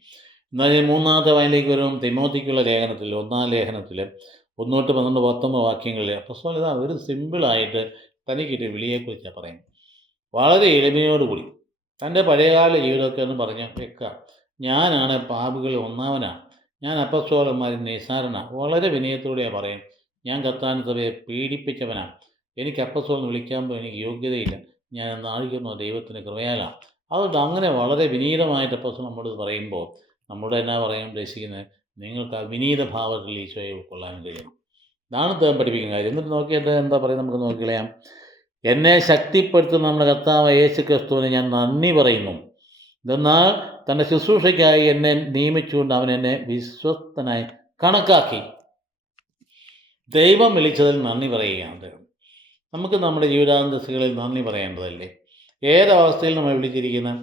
എന്നാൽ ഈ മൂന്നാമത്തെ വായനയിലേക്ക് വരുമ്പം തിമോത്തിക്കുള്ള ലേഖനത്തിൽ, 1-ാം ലേഖനത്തിൽ 1-12-19 വാക്യങ്ങളിൽ അപ്പോസ്തലൻ ഇതാ ഒരു സിമ്പിളായിട്ട് തനിക്കിട്ട് വിളിയെക്കുറിച്ചാണ് പറയുന്നത്. വളരെ എളിമയോടുകൂടി തൻ്റെ പഴയകാല ജീവിതമൊക്കെ ഒന്ന് പറഞ്ഞ് വെക്കുക. ഞാനാണ് പാപികളിൽ ഒന്നാമനാണ്, ഞാൻ അപ്പസ്തോലന്മാരിൽ നിസ്സാരനാണ്. വളരെ വിനയത്തോടെയാണ് പറയും. ഞാൻ കർത്താവിൻ്റെ സഭയെ പീഡിപ്പിച്ചവനാണ്, എനിക്ക് അപ്പസ്തോലൻ വിളിക്കുമ്പോൾ എനിക്ക് യോഗ്യതയില്ല, ഞാൻ നാഴിക്കുന്നു ദൈവത്തിൻ്റെ കൃപയാലാണ്. അതുകൊണ്ട് അങ്ങനെ വളരെ വിനീതമായിട്ട് അപ്പസ്തോലൻ നമ്മോട് പറയുമ്പോൾ നമ്മുടെ എന്നാ പറയാൻ ഉദ്ദേശിക്കുന്നത്, നിങ്ങൾക്ക് ആ വിനീത ഭാവത്തിൽ ഈശോയെ ഉൾക്കൊള്ളാൻ കഴിയണം. ഇതാണ് അദ്ദേഹം പഠിപ്പിക്കുന്ന കാര്യം. എന്നിട്ട് നോക്കിയിട്ട് എന്താ പറയുക, നമുക്ക് നോക്കിക്കളയാം. എന്നെ ശക്തിപ്പെടുത്തുന്ന നമ്മുടെ കർത്താവ് യേശു ക്രിസ്തുവിന് ഞാൻ നന്ദി പറയുന്നു. ഇതെന്നാൽ തൻ്റെ ശുശ്രൂഷയ്ക്കായി എന്നെ നിയമിച്ചുകൊണ്ട് അവൻ എന്നെ വിശ്വസ്തനായി കണക്കാക്കി. ദൈവം വിളിച്ചതിൽ നന്ദി പറയുകയാണ് അദ്ദേഹം. നമുക്ക് നമ്മുടെ ജീവിതാന്തസ്സുകളിൽ നന്ദി പറയേണ്ടതല്ലേ? ഏതവസ്ഥയിൽ നമ്മൾ വിളിച്ചിരിക്കുന്ന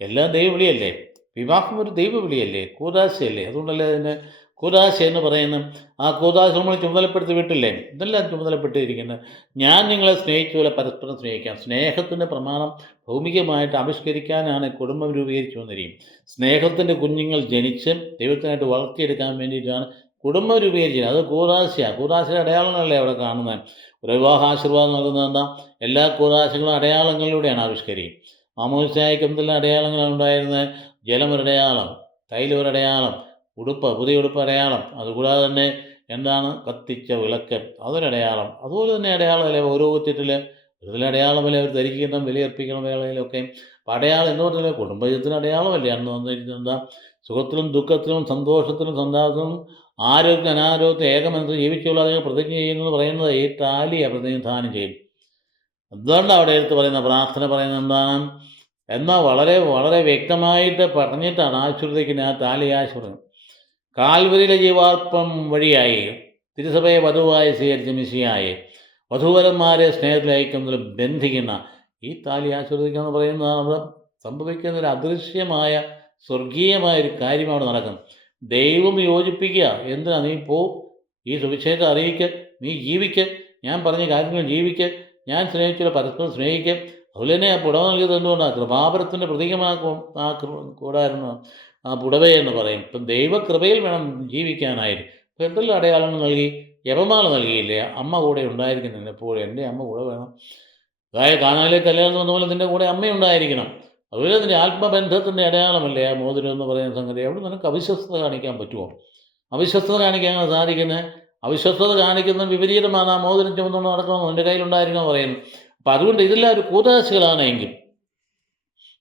എല്ലാം ദൈവവിളിയല്ലേ? വിവാഹം ഒരു ദൈവവിളിയല്ലേ? കൂദാശയല്ലേ? അതുകൊണ്ടല്ലേ അതിൻ്റെ കൂദാശ എന്ന് പറയുന്നത്. ആ കൂദാശ നമ്മൾ ചുമതലപ്പെടുത്തി വിട്ടില്ലേ? ഇതെല്ലാം ചുമതലപ്പെട്ടിരിക്കുന്നത്. ഞാൻ നിങ്ങളെ സ്നേഹിച്ച പോലെ പരസ്പരം സ്നേഹിക്കാം. സ്നേഹത്തിൻ്റെ പ്രമാണം ഭൗമികമായിട്ട് ആവിഷ്കരിക്കാനാണ് കുടുംബം രൂപീകരിച്ചു വന്നിരിക്കും. സ്നേഹത്തിൻ്റെ കുഞ്ഞുങ്ങൾ ജനിച്ച് ദൈവത്തിനായിട്ട് വളർത്തിയെടുക്കാൻ വേണ്ടിയിട്ടാണ് കുടുംബം രൂപീകരിച്ചത്. അത് കൂദാശയാണ്. കൂദാശയുടെ അടയാളങ്ങളല്ലേ അവിടെ കാണുന്നത്. ഒരു വിവാഹാശീർവാദം നൽകുന്നത് എന്താ? എല്ലാ കൂദാശകളും അടയാളങ്ങളിലൂടെയാണ് ആവിഷ്കരിക്കും. മാമോദിസയ്ക്ക് എന്തെല്ലാം അടയാളങ്ങളാണ് ഉണ്ടായിരുന്നത്? ജലം ഒരടയാളം, തൈലം ഒരടയാളം, ഉടുപ്പ്, പുതിയ ഉടുപ്പ് അടയാളം. അതുകൂടാതെ തന്നെ എന്താണ്? കത്തിച്ച വിളക്ക്, അതൊരടയാളം. അതുപോലെ തന്നെ അടയാളമല്ലേ ഓരോ കുറ്റത്തിൽ ഇതിലടയാളമല്ലേ അവർ ധരിക്കണം, വിലയർപ്പിക്കണം വേളയിലൊക്കെ. അപ്പം അടയാളം എന്ന് പറഞ്ഞാൽ കുടുംബജീവിതത്തിന് അടയാളമല്ലേ അന്ന് വന്നിരിക്കുന്നത്. എന്താ? സുഖത്തിലും ദുഃഖത്തിലും സന്തോഷത്തിലും സന്താപത്തിലും ആരോഗ്യം അനാരോഗ്യത്തെ ഏകമനത്തിൽ ജീവിച്ചുള്ള അദ്ദേഹം പ്രതിജ്ഞ ചെയ്യുന്നത് പറയുന്നത് ഈ താലിയാണ് പ്രതിനിധാനം ചെയ്യും. അതുകൊണ്ട് അവിടെ എടുത്ത് പറയുന്ന പ്രാർത്ഥന പറയുന്നത് എന്താണ്? എന്നാൽ വളരെ വളരെ വ്യക്തമായിട്ട് പറഞ്ഞിട്ടാണ് ആശുപത്രിക്ക് ആ താലി ആശുപത്രി കാൽവരിയിലെ ജീവാർപ്പം വഴിയായി തിരുസഭയെ വധുവായി സ്വീകരിച്ച മിശിഹായെ വധൂവരന്മാരെ സ്നേഹത്തിൽ അയക്കുന്നതിൽ ബന്ധിക്കുന്ന ഈ താലി ആശീർവദിക്കുക പറയുന്നത് നമ്മൾ സംഭവിക്കുന്ന ഒരു അദൃശ്യമായ സ്വർഗീയമായ ഒരു കാര്യമാണ് നടക്കുന്നത്. ദൈവം യോജിപ്പിക്കുക. എന്തിനാ? നീ പോ, ഈ സുവിശേഷം അറിയിക്കുക, നീ ജീവിക്കുക, ഞാൻ പറഞ്ഞ കാര്യങ്ങൾ ജീവിക്കുക, ഞാൻ സ്നേഹിച്ചുള്ള പരസ്പരം സ്നേഹിക്കുക. അതുപോലെ തന്നെ ആ പുടവ നൽകിയത് എന്തുകൊണ്ടാണ്? കൃപാപരത്തിൻ്റെ പ്രതീകമാക്കും ആ കൂടായിരുന്നു ആ പുടവയെന്ന് പറയും. ഇപ്പം ദൈവകൃപയിൽ വേണം ജീവിക്കാനായിട്ട്. ഇപ്പം എന്തെല്ലാം അടയാളങ്ങൾ നൽകി? ജപമാല നൽകിയില്ലേ? അമ്മ കൂടെ ഉണ്ടായിരിക്കണം എപ്പോഴും. എൻ്റെ അമ്മ കൂടെ വേണം. അതായത് കാനായിലെ കല്യാണം വന്ന പോലെ നിൻ്റെ കൂടെ അമ്മയുണ്ടായിരിക്കണം. അതുപോലെ നിൻ്റെ ആത്മബന്ധത്തിൻ്റെ അടയാളമല്ലേ ആ മോതിരം എന്ന് പറയുന്ന സംഗതി. അവിടെ നിനക്ക് അവിശ്വസ്തത കാണിക്കാൻ പറ്റുമോ? അവിശ്വസ്തത കാണിക്കാൻ സാധിക്കുന്നത്? അവിശ്വസ്തത കാണിക്കുന്ന വിപരീതമാണ് ആ മോതിരം ചുമന്നുകൊണ്ട് നടക്കണമെന്ന് എൻ്റെ കയ്യിലുണ്ടായിരിക്കണം പറയുന്നു. അപ്പം അതുകൊണ്ട് ഇതെല്ലാം ഒരു കൂതാശകളാണ്. എങ്കിൽ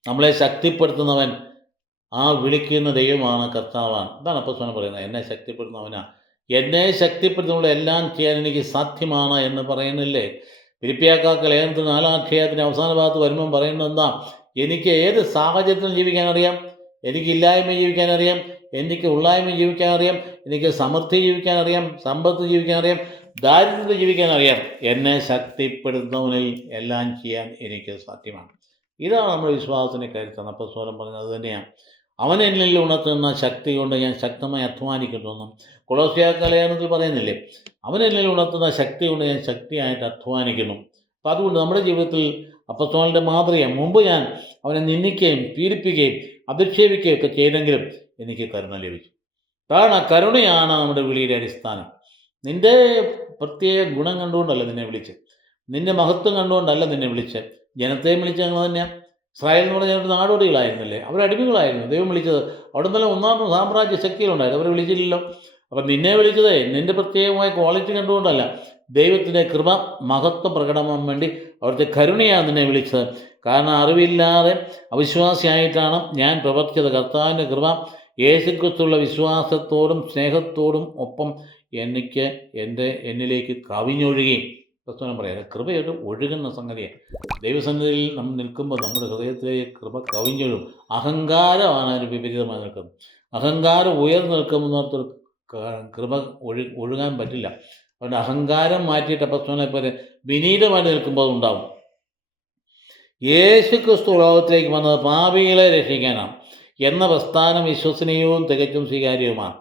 നമ്മളെ ശക്തിപ്പെടുത്തുന്നവൻ ആ വിളിക്കുന്ന ദൈവമാണ്, കർത്താവാണ്. ഇതാണ് അപ്പോസ്തലൻ പറയുന്നത്. എന്നെ ശക്തിപ്പെടുത്തുന്നവനാ. എന്നെ ശക്തിപ്പെടുത്തുന്നവരെ എല്ലാം ചെയ്യാൻ എനിക്ക് സാധ്യമാണ് എന്ന് പറയുന്നില്ലേ? ഫിലിപ്പിയർക്കാർക്ക് ലേഖനത്തിൽ 4-ാം അധ്യായത്തിൻ്റെ അവസാന ഭാഗത്ത് വരുമ്പം പറയുന്നത് എന്താ? എനിക്ക് ഏത് സാഹചര്യത്തിലും ജീവിക്കാനറിയാം, എനിക്ക് ഇല്ലായ്മ ജീവിക്കാനറിയാം, എനിക്ക് ഉള്ളായ്മ ജീവിക്കാനറിയാം, എനിക്ക് സമൃദ്ധി ജീവിക്കാനറിയാം, സമ്പത്ത് ജീവിക്കാനറിയാം, ദാരിദ്ര്യത്തിൽ ജീവിക്കാനറിയാം. എന്നെ ശക്തിപ്പെടുത്തുന്നവനിൽ എല്ലാം ചെയ്യാൻ എനിക്ക് സാധ്യമാണ്. ഇതാണ് നമ്മുടെ വിശ്വാസത്തിൻ്റെ കരുത്താണ്. അപ്പോസ്തലൻ പറഞ്ഞത് അത് തന്നെയാണ്. അവൻ എന്നിൽ ഉണർത്തുന്ന ശക്തി കൊണ്ട് ഞാൻ ശക്തമായി അധ്വാനിക്കുന്നുവെന്നും കൊളോസ്യർക്ക് ലേഖനത്തിൽ പറയുന്നില്ലേ? അവൻ എന്നിൽ ഉണർത്തുന്ന ശക്തി കൊണ്ട് ഞാൻ ശക്തിയായിട്ട് അധ്വാനിക്കുന്നു. അപ്പം അതുകൊണ്ട് നമ്മുടെ ജീവിതത്തിൽ അപ്പോസ്തലൻ്റെ മാതൃകയാണ്. മുമ്പ് ഞാൻ അവനെ നിന്ദിക്കുകയും പീഡിപ്പിക്കുകയും അധിക്ഷേപിക്കുകയും ഒക്കെ ചെയ്തെങ്കിലും എനിക്ക് കരുണ ലഭിച്ചു. കാരണം കരുണയാണ് നമ്മുടെ വിളിയുടെ അടിസ്ഥാനം. നിൻ്റെ പ്രത്യേക ഗുണം കണ്ടുകൊണ്ടല്ല നിന്നെ വിളിച്ച്, നിൻ്റെ മഹത്വം കണ്ടുകൊണ്ടല്ല നിന്നെ വിളിച്ച്. ജനത്തെയും വിളിച്ച് അങ്ങനെ തന്നെയാണ്. ഇസ്രായേൽ എന്ന് പറഞ്ഞാൽ ഒരു നാടോടികളായിരുന്നല്ലേ, അവർ അടിമകളായിരുന്നു. ദൈവം വിളിച്ചത് അവിടെ നിന്നെല്ലാം ഒന്നാമത് സാമ്രാജ്യ ശക്തികളുണ്ടായിരുന്നു, അവർ വിളിച്ചില്ലല്ലോ. അപ്പം നിന്നെ വിളിച്ചതേ നിൻ്റെ പ്രത്യേകമായ ക്വാളിറ്റി കണ്ടുകൊണ്ടല്ല, ദൈവത്തിൻ്റെ കൃപ മഹത്വം പ്രകടമാൻ വേണ്ടി അവിടുത്തെ കരുണയാണ് നിന്നെ വിളിച്ചത്. കാരണം അറിവില്ലാതെ അവിശ്വാസിയായിട്ടാണ് ഞാൻ പ്രവർത്തിച്ചത്. കർത്താവിൻ്റെ കൃപ യേശുക്രിസ്തുവിലുള്ള വിശ്വാസത്തോടും സ്നേഹത്തോടും ഒപ്പം എന്നിലേക്ക് കവിഞ്ഞൊഴുകി. പ്രസ്താവന പറയാം. കൃപയൊരു ഒഴുകുന്ന സംഗതിയാണ്. ദൈവസന്നിധിയിൽ നമ്മൾ നിൽക്കുമ്പോൾ നമ്മുടെ ഹൃദയത്തിലേക്ക് കൃപ കവിഞ്ഞൊഴും. അഹങ്കാരമാണ് അതിന് വിപരീതമായി നിൽക്കുന്നത്. അഹങ്കാരം ഉയർന്നു നിൽക്കുമെന്നോർത്തൊരു കൃപ ഒഴുകാൻ പറ്റില്ല. അതുകൊണ്ട് അഹങ്കാരം മാറ്റിയിട്ട് അപ്പസ്തലനെ പോലെ വിനീതമായിട്ട് നിൽക്കുമ്പോൾ ഉണ്ടാവും. യേശു ക്രിസ്തു ലോകത്തിലേക്ക് വന്നത് പാപികളെ രക്ഷിക്കാനാണ് എന്ന പ്രസ്ഥാനം വിശ്വസനീയവും തികച്ചും സ്വീകാര്യവുമാണ്.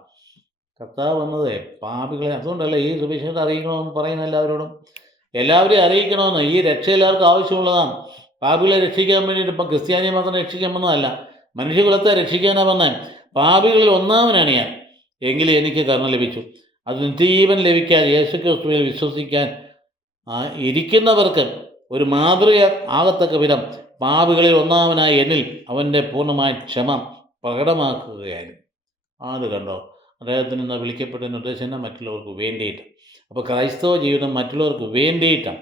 കർത്താവ് വന്നത് പാപികളെ, അതുകൊണ്ടല്ല ഈ സുവിശേഷം അറിയിക്കണമെന്ന് പറയുന്ന എല്ലാവരെയും അറിയിക്കണമെന്ന്. ഈ രക്ഷ എല്ലാവർക്കും ആവശ്യമുള്ളതാണ്. പാപികളെ രക്ഷിക്കാൻ വേണ്ടിയിട്ട് ഇപ്പം ക്രിസ്ത്യാനിയെ മാത്രം രക്ഷിക്കാൻ വന്നതല്ല, മനുഷ്യകുലത്തെ രക്ഷിക്കാനാണ് വന്നത്. പാപികളിൽ ഒന്നാമനാണ് ഞാൻ, എങ്കിലും എനിക്ക് കരുണ ലഭിച്ചു. അത് നിത്യജീവൻ ലഭിക്കാൻ യേശു ക്രിസ്തുവിൽ വിശ്വസിക്കാൻ ഇരിക്കുന്നവർക്ക് ഒരു മാതൃക ആകത്തക്ക വിധം പാപികളിൽ ഒന്നാമനായ എന്നിൽ അവൻ്റെ പൂർണ്ണമായ ക്ഷമ പ്രകടമാക്കുകയായിരുന്നു. അത് കണ്ടോ, അദ്ദേഹത്തിന് നിന്ന് വിളിക്കപ്പെട്ടതിന് ഉദ്ദേശം മറ്റുള്ളവർക്ക് വേണ്ടിയിട്ട്. അപ്പോൾ ക്രൈസ്തവ ജീവിതം മറ്റുള്ളവർക്ക് വേണ്ടിയിട്ടാണ്.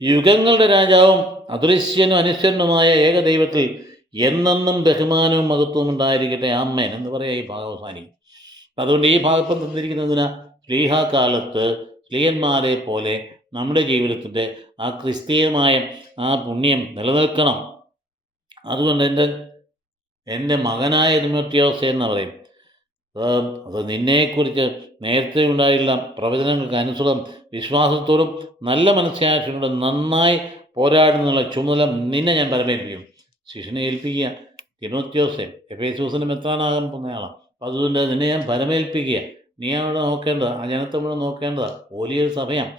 യുഗങ്ങളുടെ രാജാവും അദൃശ്യനും അനിശ്ചരനുമായ ഏകദൈവത്തിൽ എന്നെന്നും ബഹുമാനവും മഹത്വവും ഉണ്ടായിരിക്കട്ടെ, ആമേൻ എന്ന് പറയാം ഈ ഭാഗം അവസാനിക്കും. അതുകൊണ്ട് ഈ ഭാഗത്ത് തന്നിരിക്കുന്നതിന് ശ്ലീഹാകാലത്ത് ശ്ലീഹന്മാരെ പോലെ നമ്മുടെ ജീവിതത്തിൻ്റെ ആ ക്രിസ്തീയമായ ആ പുണ്യം നിലനിൽക്കണം. അതുകൊണ്ട് എൻ്റെ മകനായ തിമോത്തിയോസേ എന്ന് പറയും, അത് നിന്നെക്കുറിച്ച് നേരത്തെ ഉണ്ടായുള്ള പ്രവചനങ്ങൾക്ക് അനുസൃതം വിശ്വാസത്തോടും നല്ല മനസ്സാക്ഷിയോടും നന്നായി പോരാടുന്നുള്ള ചുമതല നിന്നെ ഞാൻ പരമേൽപ്പിക്കും. ശിഷ്യനെ ഏൽപ്പിക്കുക. തിമോത്തിയോസേ എഫേസൂസിൻ്റെ മെത്രാനാകാൻ പോകുന്നയാളാണ്. അപ്പം അതുകൊണ്ട് നിന്നെ ഞാൻ പരമേൽപ്പിക്കുക. നീയാണ് നോക്കേണ്ടത്, ആ ജനത്തെ മുഴുവൻ നോക്കേണ്ടതാണ്. വലിയൊരു സഭയാണ്.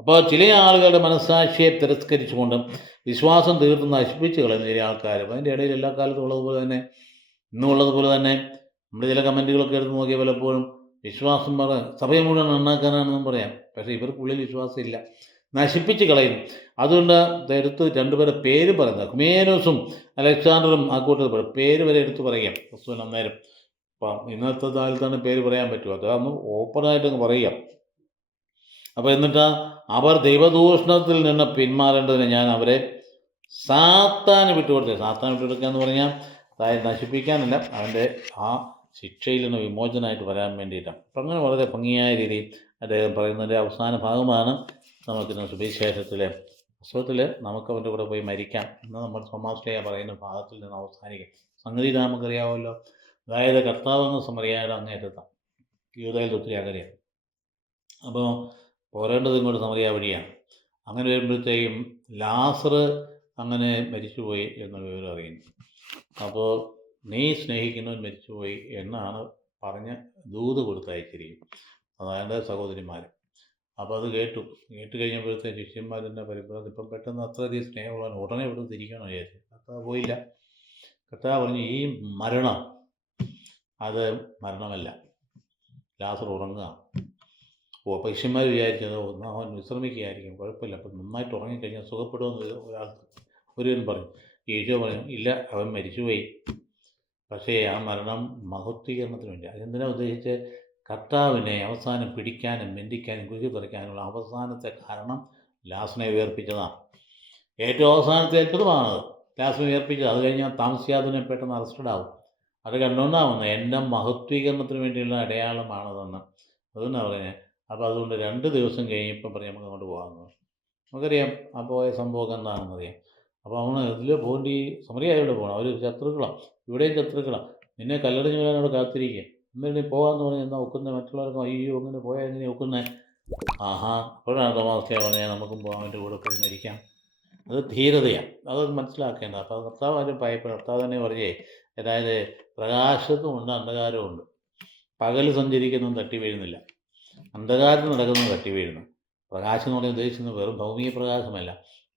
അപ്പോൾ ചില ആളുകളുടെ മനസ്സാക്ഷിയെ തിരസ്കരിച്ചുകൊണ്ടും വിശ്വാസം തീർത്ത് നശിപ്പിച്ച് കളയുന്ന ചില ആൾക്കാരും അതിൻ്റെ ഇടയിൽ എല്ലാ കാലത്തും ഉള്ളതുപോലെ തന്നെ ഇന്നുള്ളതുപോലെ തന്നെ നമ്മൾ ചില കമൻറ്റുകളൊക്കെ എടുത്ത് നോക്കിയാൽ പലപ്പോഴും വിശ്വാസം സഭയെ മുഴുവൻ നന്നാക്കാനാണെന്നും പറയാം. പക്ഷേ ഇവർക്കുള്ളിൽ വിശ്വാസമില്ല, നശിപ്പിച്ച് കളയുന്നു. അതുകൊണ്ട് എടുത്ത് രണ്ടുപേരെ പേര് പറയുന്നത് ഹുമേനോസും അലക്സാണ്ടറും ആ കൂട്ടത്തിൽ പേര് വരെ എടുത്ത് പറയാം ക്രിസ്തുവിന് അന്നേരം. അപ്പം ഇന്നത്തെ കാലത്താണ് പേര് പറയാൻ പറ്റുമോ, അതൊന്ന് ഓപ്പണായിട്ടങ്ങ് പറയാം. അപ്പോൾ എന്നിട്ട് അവർ ദൈവദൂഷണത്തിൽ നിന്ന് പിന്മാറേണ്ടതിന് ഞാൻ അവരെ സാത്താന് വിട്ടുകൊടുത്തത്. സാത്താൻ വിട്ടുകൊടുക്കുക എന്ന് പറഞ്ഞാൽ അതായത് നശിപ്പിക്കാനല്ല, അവൻ്റെ ആ ശിക്ഷയിൽ നിന്ന് വിമോചനമായിട്ട് വരാൻ വേണ്ടിയിട്ടാണ്. അപ്പം അങ്ങനെ വളരെ ഭംഗിയായ രീതിയിൽ അദ്ദേഹം പറയുന്നതിൻ്റെ അവസാന ഭാഗമാണ് നമുക്കിന്ന് സുവിശേഷത്തിലെ പുസ്തകത്തിൽ നമുക്ക് അവൻ്റെ കൂടെ പോയി മരിക്കാം എന്ന് നമ്മൾ തോമാശ്ലീഹ പറയുന്ന ഭാഗത്തിൽ നിന്ന് അവസാനിക്കും. സംഗതി നമുക്കറിയാമല്ലോ, അതായത് കർത്താവ് അങ്ങ് സമറിയായുടെ അങ്ങേറ്റത്താണ്, യൂദയിൽ ഒത്തിരി അകലെയാണ്. അപ്പോൾ പോരേണ്ടത് ഇങ്ങോട്ട് സമറിയ വഴിയാണ്. അങ്ങനെ വരുമ്പോഴത്തേക്കും ലാസർ അങ്ങനെ മരിച്ചുപോയി എന്നുള്ള വിവരം അറിയുന്നു. അപ്പോൾ നീ സ്നേഹിക്കുന്നവൻ മരിച്ചുപോയി എന്നാണ് പറഞ്ഞ് ദൂത് കൊടുത്തയച്ചിരിക്കും, അതായത് സഹോദരിമാർ. അപ്പോൾ അത് കേട്ട് കഴിഞ്ഞപ്പോഴത്തെ ശിഷ്യന്മാരെന്നെ പരിഭ്രാന്തി. ഇപ്പം പെട്ടെന്ന് അത്രയധികം സ്നേഹമുള്ള ഉടനെ ഇവിടെ തിരിക്കണം വിചാരിച്ചു. കർത്താവ് പോയില്ല. കർത്താവ് പറഞ്ഞു ഈ മരണം അത് മരണമല്ല, ലാസർ ഉറങ്ങുക. അപ്പോൾ ശിഷ്യന്മാർ വിചാരിച്ചത് അവൻ വിശ്രമിക്കുകയായിരിക്കും, കുഴപ്പമില്ല. അപ്പം നന്നായിട്ട് ഉറങ്ങിക്കഴിഞ്ഞാൽ സുഖപ്പെടുമെന്ന് ഒരുവൻ പറഞ്ഞു. യേശു പറഞ്ഞു ഇല്ല, അവൻ മരിച്ചുപോയി. പക്ഷേ ആ മരണം മഹത്വീകരണത്തിന് വേണ്ടി. അതെന്തിനാണ് ഉദ്ദേശിച്ച് കർത്താവിനെ അവസാനം പിടിക്കാനും ബന്ധിക്കാനും കുരിശിൽ തറയ്ക്കാനുള്ള അവസാനത്തെ കാരണം ലാസറിനെ ഉയർപ്പിച്ചതാണ്. ഏറ്റവും അവസാനത്തെ അത്ഭുതമാണത്, ലാസറിനെ ഉയർപ്പിച്ചത്. അത് കഴിഞ്ഞാൽ താമസിയാതെ പെട്ടെന്ന് അറസ്റ്റഡ് ആവും. അത് കണ്ടുകൊണ്ടാവുന്നത് എൻ്റെ മഹത്വീകരണത്തിന് വേണ്ടിയുള്ള അടയാളമാണതെന്ന്. അതെന്നാണ് പറയുന്നത്. അപ്പോൾ അതുകൊണ്ട് 2 ദിവസം കഴിഞ്ഞപ്പോൾ പറഞ്ഞ് നമുക്ക് അങ്ങോട്ട് പോകാമെന്ന് പറഞ്ഞു. നമുക്കറിയാം ആ പോയ സംഭവം എന്താണെന്നറിയാം. അപ്പോൾ അവന് ഇതിൽ പോകേണ്ടി സമറിയായോടെ പോകണം. അവർ ശത്രുക്കളാണ്, ഇവിടെയും ശത്രുക്കളാണ്. നിന്നെ കല്ലെറിഞ്ഞ് വീഴാൻ അവിടെ കാത്തിരിക്കുക. എന്നിട്ട് പോകാമെന്ന് പറഞ്ഞാൽ എന്താ ഒക്കുന്നത്? മറ്റുള്ളവർക്കും അയ്യോ അങ്ങനെ പോയാൽ എങ്ങനെ ഒക്കുന്നത്? ആഹാ, അപ്പോഴാണ് തോമാശ്ലീഹ പറഞ്ഞാൽ നമുക്കും പോകാൻ വേണ്ടി കൂടെ പോയി മരിക്കാം. അത് ധീരതയാണ്, അത് മനസ്സിലാക്കേണ്ടത്. അപ്പോൾ കർത്താവ് ആരും ഭയപ്പെടും. കർത്താവ് തന്നെ പറഞ്ഞേ, അതായത് പ്രകാശത്തുമുണ്ട് അന്ധകാരമുണ്ട്. പകൽ സഞ്ചരിക്കുന്നതും തട്ടി വീഴുന്നില്ല, അന്ധകാരത്തിൽ നടക്കുന്നതും തട്ടി വീഴുന്നു. പ്രകാശം എന്ന് പറഞ്ഞാൽ ഉദ്ദേശിക്കുന്നത് വെറും ഭൗമിക പ്രകാശമല്ല,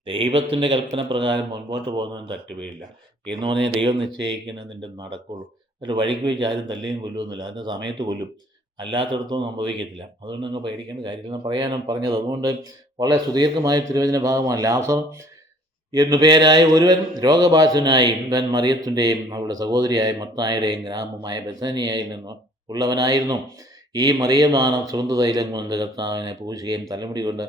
ദൈവത്തിൻ്റെ കൽപ്പന പ്രകാരം മുൻപോട്ട് പോകുന്നതിന് തട്ടി വീഴില്ല എന്ന് പറഞ്ഞാൽ ദൈവം നിശ്ചയിക്കുന്നതിൻ്റെ നടക്കുള്ളൂ. അതിൻ്റെ വഴിക്ക് വെച്ച് ആരും തല്ലിയും കൊല്ലുമെന്നില്ല, അതിൻ്റെ സമയത്ത് കൊല്ലും, അല്ലാത്തടത്തൊന്നും സംഭവിക്കത്തില്ല. അതുകൊണ്ട് നിങ്ങൾ പേടിക്കേണ്ട കാര്യമില്ല പറയാനും പറഞ്ഞത്. അതുകൊണ്ട് വളരെ സുദീർഘമായ തിരുവചന ഭാഗമാണ്. ലാസർ എന്നു പേരായ ഒരുവൻ രോഗബാധിതനായി ഇവൻ മറിയത്തിൻ്റെയും അവളുടെ സഹോദരിയായ മത്തായുടെയും ഗ്രാമമായ ബെഥാനിയയിൽ നിന്ന് ഉള്ളവനായിരുന്നു. ഈ മറിയമാണ് സുഗന്ധതൈലം കൊണ്ട് കർത്താവിനെ പൂശുകയും തലമുടി കൊണ്ട്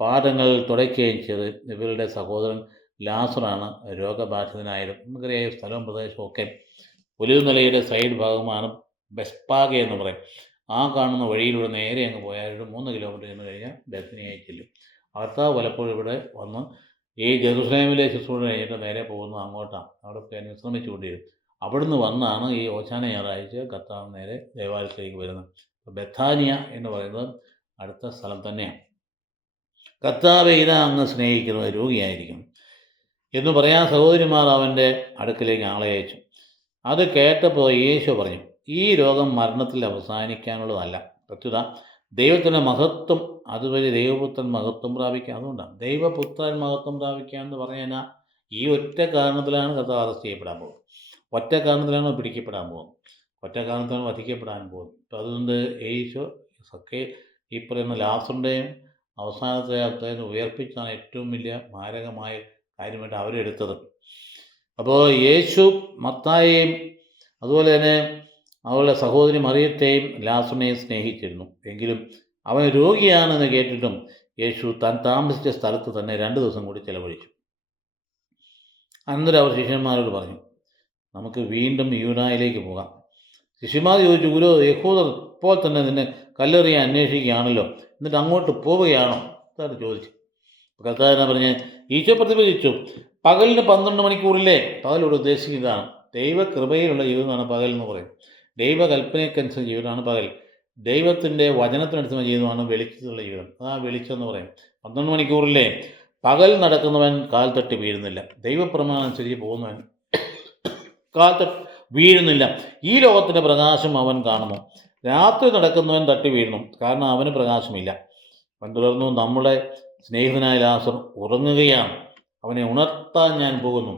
പാദങ്ങൾ തുടയ്ക്കുകയും ചെയ്ത്. ഇവരുടെ സഹോദരൻ ലാസറാണ് രോഗബാധിതനായത്. നമുക്കറിയാം സ്ഥലവും പ്രദേശവും ഒക്കെ ഒലിവുമലയുടെ സൈഡ് ഭാഗമാണ് ബെസ്പാഗ എന്ന് പറയും. ആ കാണുന്ന വഴിയിലൂടെ നേരെ അങ്ങ് പോയാൽ 3 കിലോമീറ്റർ ചെന്ന് കഴിഞ്ഞാൽ ബെഥനിയായി ചെല്ലും. കർത്താവ് പലപ്പോഴും ഇവിടെ വന്ന് ഈ ജെറുസലേമിലെ ശുശ്രൂഷ കഴിഞ്ഞിട്ട് നേരെ പോകുന്നത് അങ്ങോട്ടാണ്. അവിടെ വിശ്രമിച്ചുകൊണ്ടിരുന്നു. അവിടുന്ന് വന്നാണ് ഈ ഓശാന ഞായറാഴ്ച കർത്താവ് നേരെ ദേവാലയത്തിലേക്ക് വരുന്നത്. ബഥാനിയ എന്ന് പറയുന്നത് അടുത്ത സ്ഥലം തന്നെയാണ്. കർത്താവെ ഇതാ അങ്ങ് സ്നേഹിക്കുന്നത് രോഗിയായിരിക്കും എന്ന് പറയാൻ സഹോദരിമാർ അവൻ്റെ അടുക്കിലേക്ക് ആളെ അയച്ചു. അത് കേട്ടപ്പോൾ യേശു പറഞ്ഞു, ഈ രോഗം മരണത്തിൽ അവസാനിക്കാനുള്ളതല്ല. പ്രത്യുത ദൈവത്തിൻ്റെ മഹത്വം അതുവഴി ദൈവപുത്രൻ മഹത്വം പ്രാപിക്കുക. അതുകൊണ്ടാണ് ദൈവപുത്രൻ മഹത്വം പ്രാപിക്കുക എന്ന് പറഞ്ഞു കഴിഞ്ഞാൽ ഈ ഒറ്റ കാരണത്തിലാണ് കർത്താവ് അറസ്റ്റ് ചെയ്യപ്പെടാൻ പോകുന്നത്. ഒറ്റ കാരണത്തിലാണ് പിടിക്കപ്പെടാൻ പോകുന്നത്. ഒറ്റ കാരണത്തിലാണ് വധിക്കപ്പെടാൻ പോകുന്നത്. അപ്പോൾ അതുകൊണ്ട് യേശു ഒക്കെ ഈ പറയുന്ന ലാസറിൻ്റെയും അവസാനത്തെ അർത്ഥം ഉയർപ്പിച്ചാണ് ഏറ്റവും വലിയ മാരകമായ കാര്യമായിട്ട് അവരെടുത്തത്. അപ്പോൾ യേശു മത്തായെയും അതുപോലെ തന്നെ അവളുടെ സഹോദരി മറിയത്തെയും ലാസറിനെയും സ്നേഹിച്ചിരുന്നു. എങ്കിലും അവൻ രോഗിയാണെന്ന് കേട്ടിട്ടും യേശു താൻ താമസിച്ച സ്ഥലത്ത് തന്നെ 2 ദിവസം കൂടി ചെലവഴിച്ചു. അനന്തരം അവർ ശിഷ്യന്മാരോട് പറഞ്ഞു, നമുക്ക് വീണ്ടും യൂദായിലേക്ക് പോകാം. ശിഷ്യന്മാർ ചോദിച്ചു, ഗുരു, യഹൂദർ ഇപ്പോൾ തന്നെ നിന്നെ കല്ലെറിയാൻ അന്വേഷിക്കുകയാണല്ലോ, എന്നിട്ട് അങ്ങോട്ട് പോവുകയാണോ? അതാണ് ചോദിച്ചു. കർത്താവിനെ പറഞ്ഞ് ഈശോ പ്രതിഫലിച്ചു, പകലിന് 12 മണിക്കൂറില്ലേ? പകലോട് ഉദ്ദേശിക്കുന്നതാണ് ദൈവകൃപയിലുള്ള ജീവിതമാണ് പകൽ എന്ന് പറയും. ദൈവകൽപ്പനയ്ക്കനുസരിച്ച് ജീവിതമാണ് പകൽ. ദൈവത്തിൻ്റെ വചനത്തിനനുസരിച്ച് ജീവിതമാണ് വെളിച്ചത്തിലുള്ള ജീവിതം. ആ വെളിച്ചം എന്ന് പറയും. 12 മണിക്കൂറില്ലേ? പകൽ നടക്കുന്നവൻ കാൽ തട്ടി വീഴുന്നില്ല, ദൈവപ്രമാണം അനുസരിച്ച് പോകുന്നവൻ കാൽ തട്ടി വീഴുന്നില്ല. ഈ ലോകത്തിൻ്റെ പ്രകാശം അവൻ കാണുന്നു. രാത്രി നടക്കുന്നവൻ തട്ടി വീഴുന്നു, കാരണം അവന് പ്രകാശമില്ല. അവൻ തുടർന്നു, നമ്മുടെ സ്നേഹിതനായ ലാസർ ഉറങ്ങുകയാണ്, അവനെ ഉണർത്താൻ ഞാൻ പോകുന്നു.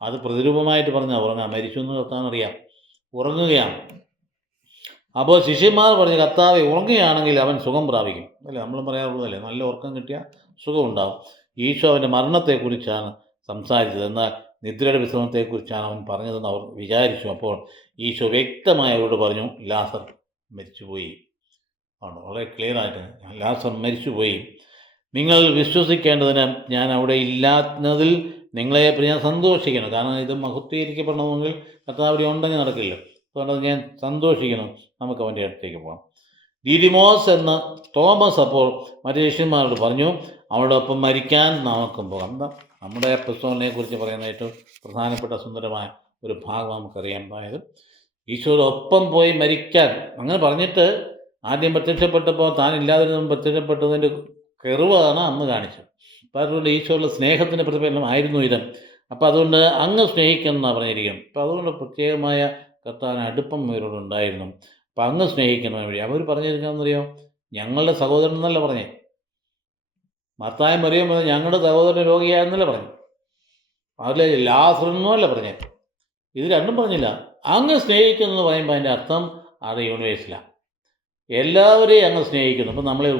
അത് പ്രതിരൂപമായിട്ട് പറഞ്ഞാൽ ഉറങ്ങാൻ, മരിച്ചു എന്ന് കർത്താവിനറിയാം, ഉറങ്ങുകയാണ്. അപ്പോൾ ശിഷ്യന്മാർ പറഞ്ഞ്, കർത്താവെ ഉറങ്ങുകയാണെങ്കിൽ അവൻ സുഖം പ്രാപിക്കും. അല്ലേ, നമ്മൾ പറയാറുള്ളതല്ലേ, നല്ല ഉറക്കം കിട്ടിയാൽ സുഖമുണ്ടാകും. ഈശോ അവൻ്റെ മരണത്തെക്കുറിച്ചാണ് സംസാരിച്ചത്, എന്നാൽ നിദ്രയുടെ വിശ്രമത്തെക്കുറിച്ചാണ് അവൻ പറഞ്ഞതെന്ന് അവർ വിചാരിച്ചു. അപ്പോൾ ഈശോ വ്യക്തമായി അവരോട് പറഞ്ഞു, ലാസർ മരിച്ചുപോയി. ആണ് വളരെ ക്ലിയറായിട്ട്, ലാസർ മരിച്ചുപോയി. നിങ്ങൾ വിശ്വസിക്കേണ്ടതിന് ഞാൻ അവിടെ ഇല്ലാത്തതിൽ നിങ്ങളെ ഞാൻ സന്തോഷിക്കണം. കാരണം ഇത് മഹത്വീകരിക്കപ്പെടണമെങ്കിൽ കർത്താവ് അവിടെ ഉണ്ടെങ്കിൽ നടക്കില്ല. അതുകൊണ്ട് ഞാൻ സന്തോഷിക്കണം. നമുക്ക് അവൻ്റെ അടുത്തേക്ക് പോകാം. ദീദിമോസ് എന്ന തോമസ് അപ്പോൾ മറ്റു ശിഷ്യന്മാരോട് പറഞ്ഞു, അവളോടൊപ്പം മരിക്കാൻ നമുക്കും പോകാം. എന്താ നമ്മുടെ പുസ്തകങ്ങളെ കുറിച്ച് പറയുന്ന ഏറ്റവും പ്രധാനപ്പെട്ട സുന്ദരമായ ഒരു ഭാഗം നമുക്കറിയാം. അതായത് ഈശോടൊപ്പം പോയി മരിക്കാൻ അങ്ങനെ പറഞ്ഞിട്ട് ആദ്യം പ്രത്യക്ഷപ്പെട്ടപ്പോൾ താൻ ഇല്ലാതിരുന്ന പ്രത്യക്ഷപ്പെട്ടതിൻ്റെ കെറുവാണ് അന്ന് കാണിച്ചത്. അപ്പോൾ അതുകൊണ്ട് ഈശോയുടെ സ്നേഹത്തിൻ്റെ പ്രതിഫലനമായിരുന്നു ഇത്. അപ്പോൾ അതുകൊണ്ട് അങ്ങ് സ്നേഹിക്കണമെന്നാണ് പറഞ്ഞിരിക്കുന്നത്. അപ്പോൾ അതുകൊണ്ട് പ്രത്യേകമായ കർത്താവിന് അടുപ്പം ഇവരോടുണ്ടായിരുന്നു. അപ്പം അങ്ങ് സ്നേഹിക്കുന്ന വഴി അവർ പറഞ്ഞിരിക്കണമെന്നറിയോ, ഞങ്ങളുടെ സഹോദരൻ എന്നല്ല പറഞ്ഞേ. മർത്തായും മറിയം പറഞ്ഞത് ഞങ്ങളുടെ സഹോദരൻ രോഗിയായെന്നല്ല പറഞ്ഞു. അതിലെ ലാസറെന്നുമല്ല പറഞ്ഞേ. ഇത് രണ്ടും പറഞ്ഞില്ല. അങ്ങ് സ്നേഹിക്കുന്നു പറയുമ്പോൾ അതിൻ്റെ അർത്ഥം അത് യൂണിവേഴ്സലാണ്. എല്ലാവരെയും അങ്ങ് സ്നേഹിക്കുന്നു. അപ്പം നമ്മളെ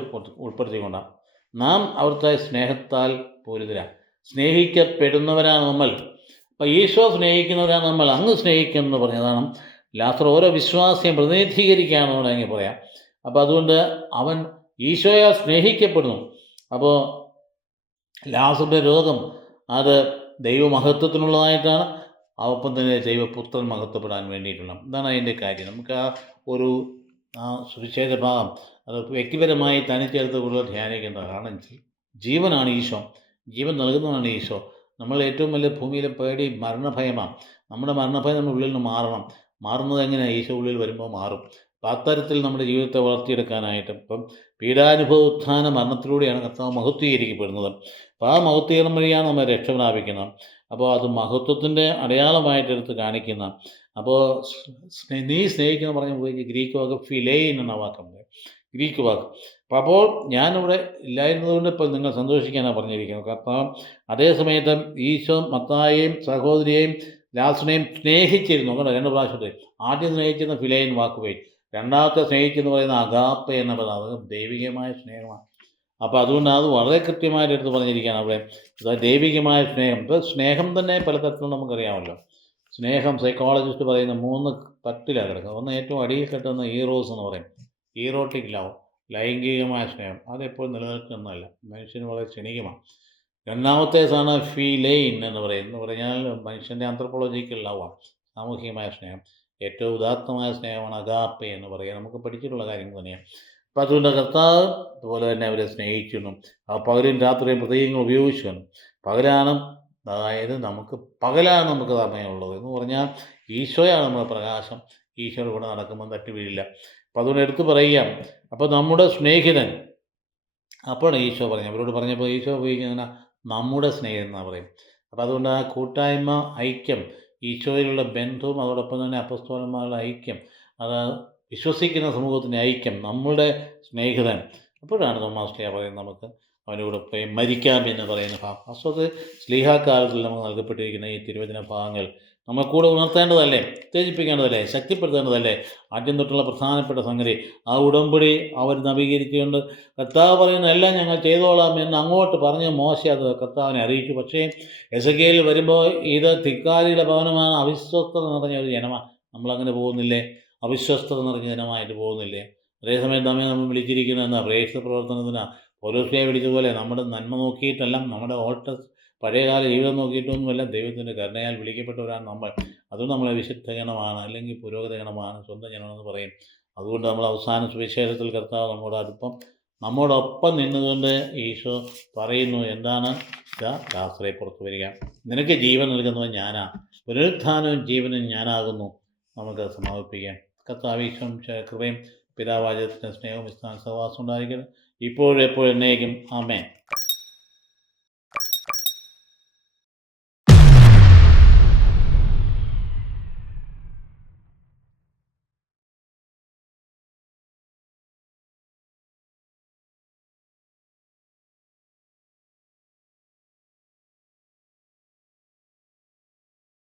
ഉൾപ്പെടുത്തിക്കൊണ്ടാണ്. നാം അവിടുത്തെ സ്നേഹത്താൽ പൂരിതരാണ്. സ്നേഹിക്കപ്പെടുന്നവരാണ് നമ്മൾ. അപ്പോൾ ഈശോ സ്നേഹിക്കുന്നവരാണ് നമ്മൾ. അങ്ങ് സ്നേഹിക്കുമെന്ന് പറഞ്ഞതാണ്. ലാസർ ഓരോ വിശ്വാസിയും പ്രതിനിധീകരിക്കുകയാണെന്ന് വേണമെങ്കിൽ പറയാം. അപ്പോൾ അതുകൊണ്ട് അവൻ ഈശോയാൽ സ്നേഹിക്കപ്പെടുന്നു. അപ്പോൾ ലാസറിൻ്റെ രോഗം അത് ദൈവമഹത്വത്തിനുള്ളതായിട്ടാണ്, ഒപ്പം തന്നെ ദൈവപുത്രൻ മഹത്വപ്പെടാൻ വേണ്ടിയിട്ടുള്ള ഇതാണ് അതിൻ്റെ കാര്യം. നമുക്ക് ആ ഒരു സുവിശേഷ ഭാഗം അത് വ്യക്തിപരമായി തനിച്ചെടുത്ത് കൂടുതൽ ധ്യാനിക്കേണ്ടത്. കാരണം ജീവനാണ് ഈശോ, ജീവൻ നൽകുന്നതാണ് ഈശോ. നമ്മൾ ഏറ്റവും വലിയ ഭൂമിയിലെ പേടി മരണഭയമാണ്. നമ്മുടെ മരണഭയം നമ്മുടെ ഉള്ളിൽ നിന്ന് മാറണം. മാറുന്നത് എങ്ങനെയാണ്? ഈശോ ഉള്ളിൽ വരുമ്പോൾ മാറും. അപ്പോൾ അത്തരത്തിൽ നമ്മുടെ ജീവിതത്തെ വളർത്തിയെടുക്കാനായിട്ട് ഇപ്പം പീഡാനുഭവോത്ഥാന മരണത്തിലൂടെയാണ് കർത്താവ് മഹത്വീകരിക്കപ്പെടുന്നത്. അപ്പോൾ ആ മഹത്വീകരണം വഴിയാണ് നമ്മൾ രക്ഷ പ്രാപിക്കുന്നത്. അപ്പോൾ അത് മഹത്വത്തിൻ്റെ അടയാളമായിട്ടെടുത്ത് കാണിക്കുന്ന. അപ്പോൾ നീ സ്നേഹിക്കുന്ന പറഞ്ഞ ഗ്രീക്ക് വാക്ക് ഫിലെയിൻ എന്ന വാക്കുണ്ട്, ഗ്രീക്ക് വാക്ക്. അപ്പോൾ ഞാനിവിടെ ഇല്ലായിരുന്നതുകൊണ്ട് ഇപ്പോൾ നിങ്ങൾ സന്തോഷിക്കാനാണ് പറഞ്ഞിരിക്കുന്നത്. കർത്താവ് അതേ സമയത്ത് ഈശോ മത്തായെയും സഹോദരിയെയും ലാസറിനെയും സ്നേഹിച്ചിരുന്നു. അങ്ങനെ 2 പ്രാവശ്യത്തെ. ആദ്യം സ്നേഹിച്ചിരുന്ന ഫിലെയിൻ വാക്ക് പോയി. രണ്ടാമത്തെ സ്നേഹിച്ചെന്ന് പറയുന്ന അഗാപ്പ എന്ന പദം, അത് ദൈവികമായ സ്നേഹമാണ്. അപ്പോൾ അതുകൊണ്ട് അത് വളരെ കൃത്യമായിട്ട് എടുത്ത് പറഞ്ഞിരിക്കുകയാണ് അവിടെ. ദൈവികമായ സ്നേഹം. ഇപ്പോൾ സ്നേഹം തന്നെ പലതരത്തിലും നമുക്കറിയാമല്ലോ. സ്നേഹം സൈക്കോളജിസ്റ്റ് പറയുന്ന 3 തട്ടിലാണ് കിടക്കുന്നത്. ഒന്ന് ഏറ്റവും അടിയിൽ കെട്ടുന്ന ഈറോസ് എന്ന് പറയും, ഈറോട്ടിക് ലവ്, ലൈംഗികമായ സ്നേഹം. അതെപ്പോഴും നിലനിൽക്കുന്നതല്ല, മനുഷ്യന് വളരെ ക്ഷണികമാണ്. രണ്ടാമത്തേതാണ് ഫീലെയിൻ എന്ന് പറഞ്ഞാൽ മനുഷ്യൻ്റെ ആന്ത്രപ്പോളജിക്കൽ ലവാണ്, സാമൂഹികമായ സ്നേഹം. ഏറ്റവും ഉദാത്തമായ സ്നേഹമാണ് അഗാപ്പെ എന്ന് പറയുക. നമുക്ക് പഠിച്ചിട്ടുള്ള കാര്യങ്ങൾ തന്നെയാണ്. അപ്പം അതുകൊണ്ട് കർത്താവ് അതുപോലെ തന്നെ അവരെ സ്നേഹിക്കുന്നു. ആ പകലും രാത്രിയും പ്രതീകങ്ങൾ ഉപയോഗിച്ചു. പകലാണ്, അതായത് പകലാണ് നമുക്ക് സമയമുള്ളത് എന്ന് പറഞ്ഞാൽ ഈശോയാണ് നമ്മുടെ പ്രകാശം. ഈശോയുടെ കൂടെ നടക്കുമ്പോൾ തട്ടി വീഴില്ല. അപ്പം അതുകൊണ്ട് എടുത്തു പറയുക. അപ്പോൾ നമ്മുടെ സ്നേഹിതൻ, അപ്പോഴാണ് ഈശോ പറഞ്ഞു, അവരോട് പറഞ്ഞപ്പോൾ ഈശോ ഉപയോഗിക്കുന്ന നമ്മുടെ സ്നേഹിതൻ എന്നാണ് പറയും. അപ്പം അതുകൊണ്ട് ആ കൂട്ടായ്മ, ഐക്യം, ഈശോയിലുള്ള ബന്ധവും അതോടൊപ്പം തന്നെ അപ്പസ്തോലന്മാരുടെ ഐക്യം, അത് വിശ്വസിക്കുന്ന സമൂഹത്തിൻ്റെ ഐക്യം, നമ്മുടെ സ്നേഹിതൻ. അപ്പോഴാണ് തോമാശ്ലീഹ പറയുന്നത് നമുക്ക് അവൻ്റെ കൂടെ പോയി മരിക്കാം എന്ന് പറയുന്ന ഭാഗം. വാസ്തവത്തിൽ ശ്ലീഹാക്കാലത്തിൽ നമുക്ക് നൽകപ്പെട്ടിരിക്കുന്ന ഈ തിരുവചന ഭാഗങ്ങൾ നമ്മൾ കൂടെ ഉണർത്തേണ്ടതല്ലേ, ഉത്തേജിപ്പിക്കേണ്ടതല്ലേ, ശക്തിപ്പെടുത്തേണ്ടതല്ലേ? ആദ്യം തൊട്ടുള്ള പ്രധാനപ്പെട്ട സംഗതി ആ ഉടമ്പടി അവർ നവീകരിച്ചുകൊണ്ട് കർത്താവ് പറയുന്ന എല്ലാം ഞങ്ങൾ ചെയ്തോളാം എന്ന് അങ്ങോട്ട് പറഞ്ഞ് മോശെ അത് കർത്താവിനെ അറിയിച്ചു. പക്ഷേ എസെക്കിയേൽ വരുമ്പോൾ ഇത് ധിക്കാരിയുടെ ഭവനമാണ്, അവിശ്വസ്തത നിറഞ്ഞ ഒരു ജനമാണ്. നമ്മളങ്ങനെ പോകുന്നില്ലേ? അവിശ്വസ്തത നിറഞ്ഞ ജനമായിട്ട് പോകുന്നില്ലേ? അതേസമയം നമ്മൾ വിളിച്ചിരിക്കുന്നത് പ്രേക്ഷിത പ്രവർത്തനത്തിനാണ്. പൗലോസ്ലീഹ വിളിച്ചതുപോലെ നമ്മുടെ നന്മ നോക്കിയിട്ടല്ല, നമ്മുടെ പഴയകാല ജീവിതം നോക്കിയിട്ടൊന്നുമല്ല, ദൈവത്തിൻ്റെ കരുണയാൽ വിളിക്കപ്പെട്ടവരാണ് നമ്മൾ. അതുകൊണ്ട് നമ്മളെ വിശുദ്ധ ഗണമാണ്, അല്ലെങ്കിൽ പുരോഗത ഗണമാണ്, സ്വന്തം ജനമെന്ന് പറയും. അതുകൊണ്ട് നമ്മൾ അവസാന സുവിശേഷത്തിൽ കർത്താവ് നമ്മോടൊപ്പം നിന്നുകൊണ്ട് ഈശോ പറയുന്നു, എന്താണ്? ലാസറേ പുറത്തു വരിക, നിനക്ക് ജീവൻ നൽകുന്നവൻ ഞാനാ, പുനരുത്ഥാനവും ജീവനും ഞാനാകുന്നു. നമുക്ക് സമാപിപ്പിക്കാം. കർത്താവ് ഈശോ കൃപയും പിതാവാചകത്തിൻ്റെ സ്നേഹവും വിശ്വാസ സഹവാസം ഉണ്ടായിരിക്കണം, ഇപ്പോഴും എപ്പോഴും എന്നേക്കും. ആമേൻ.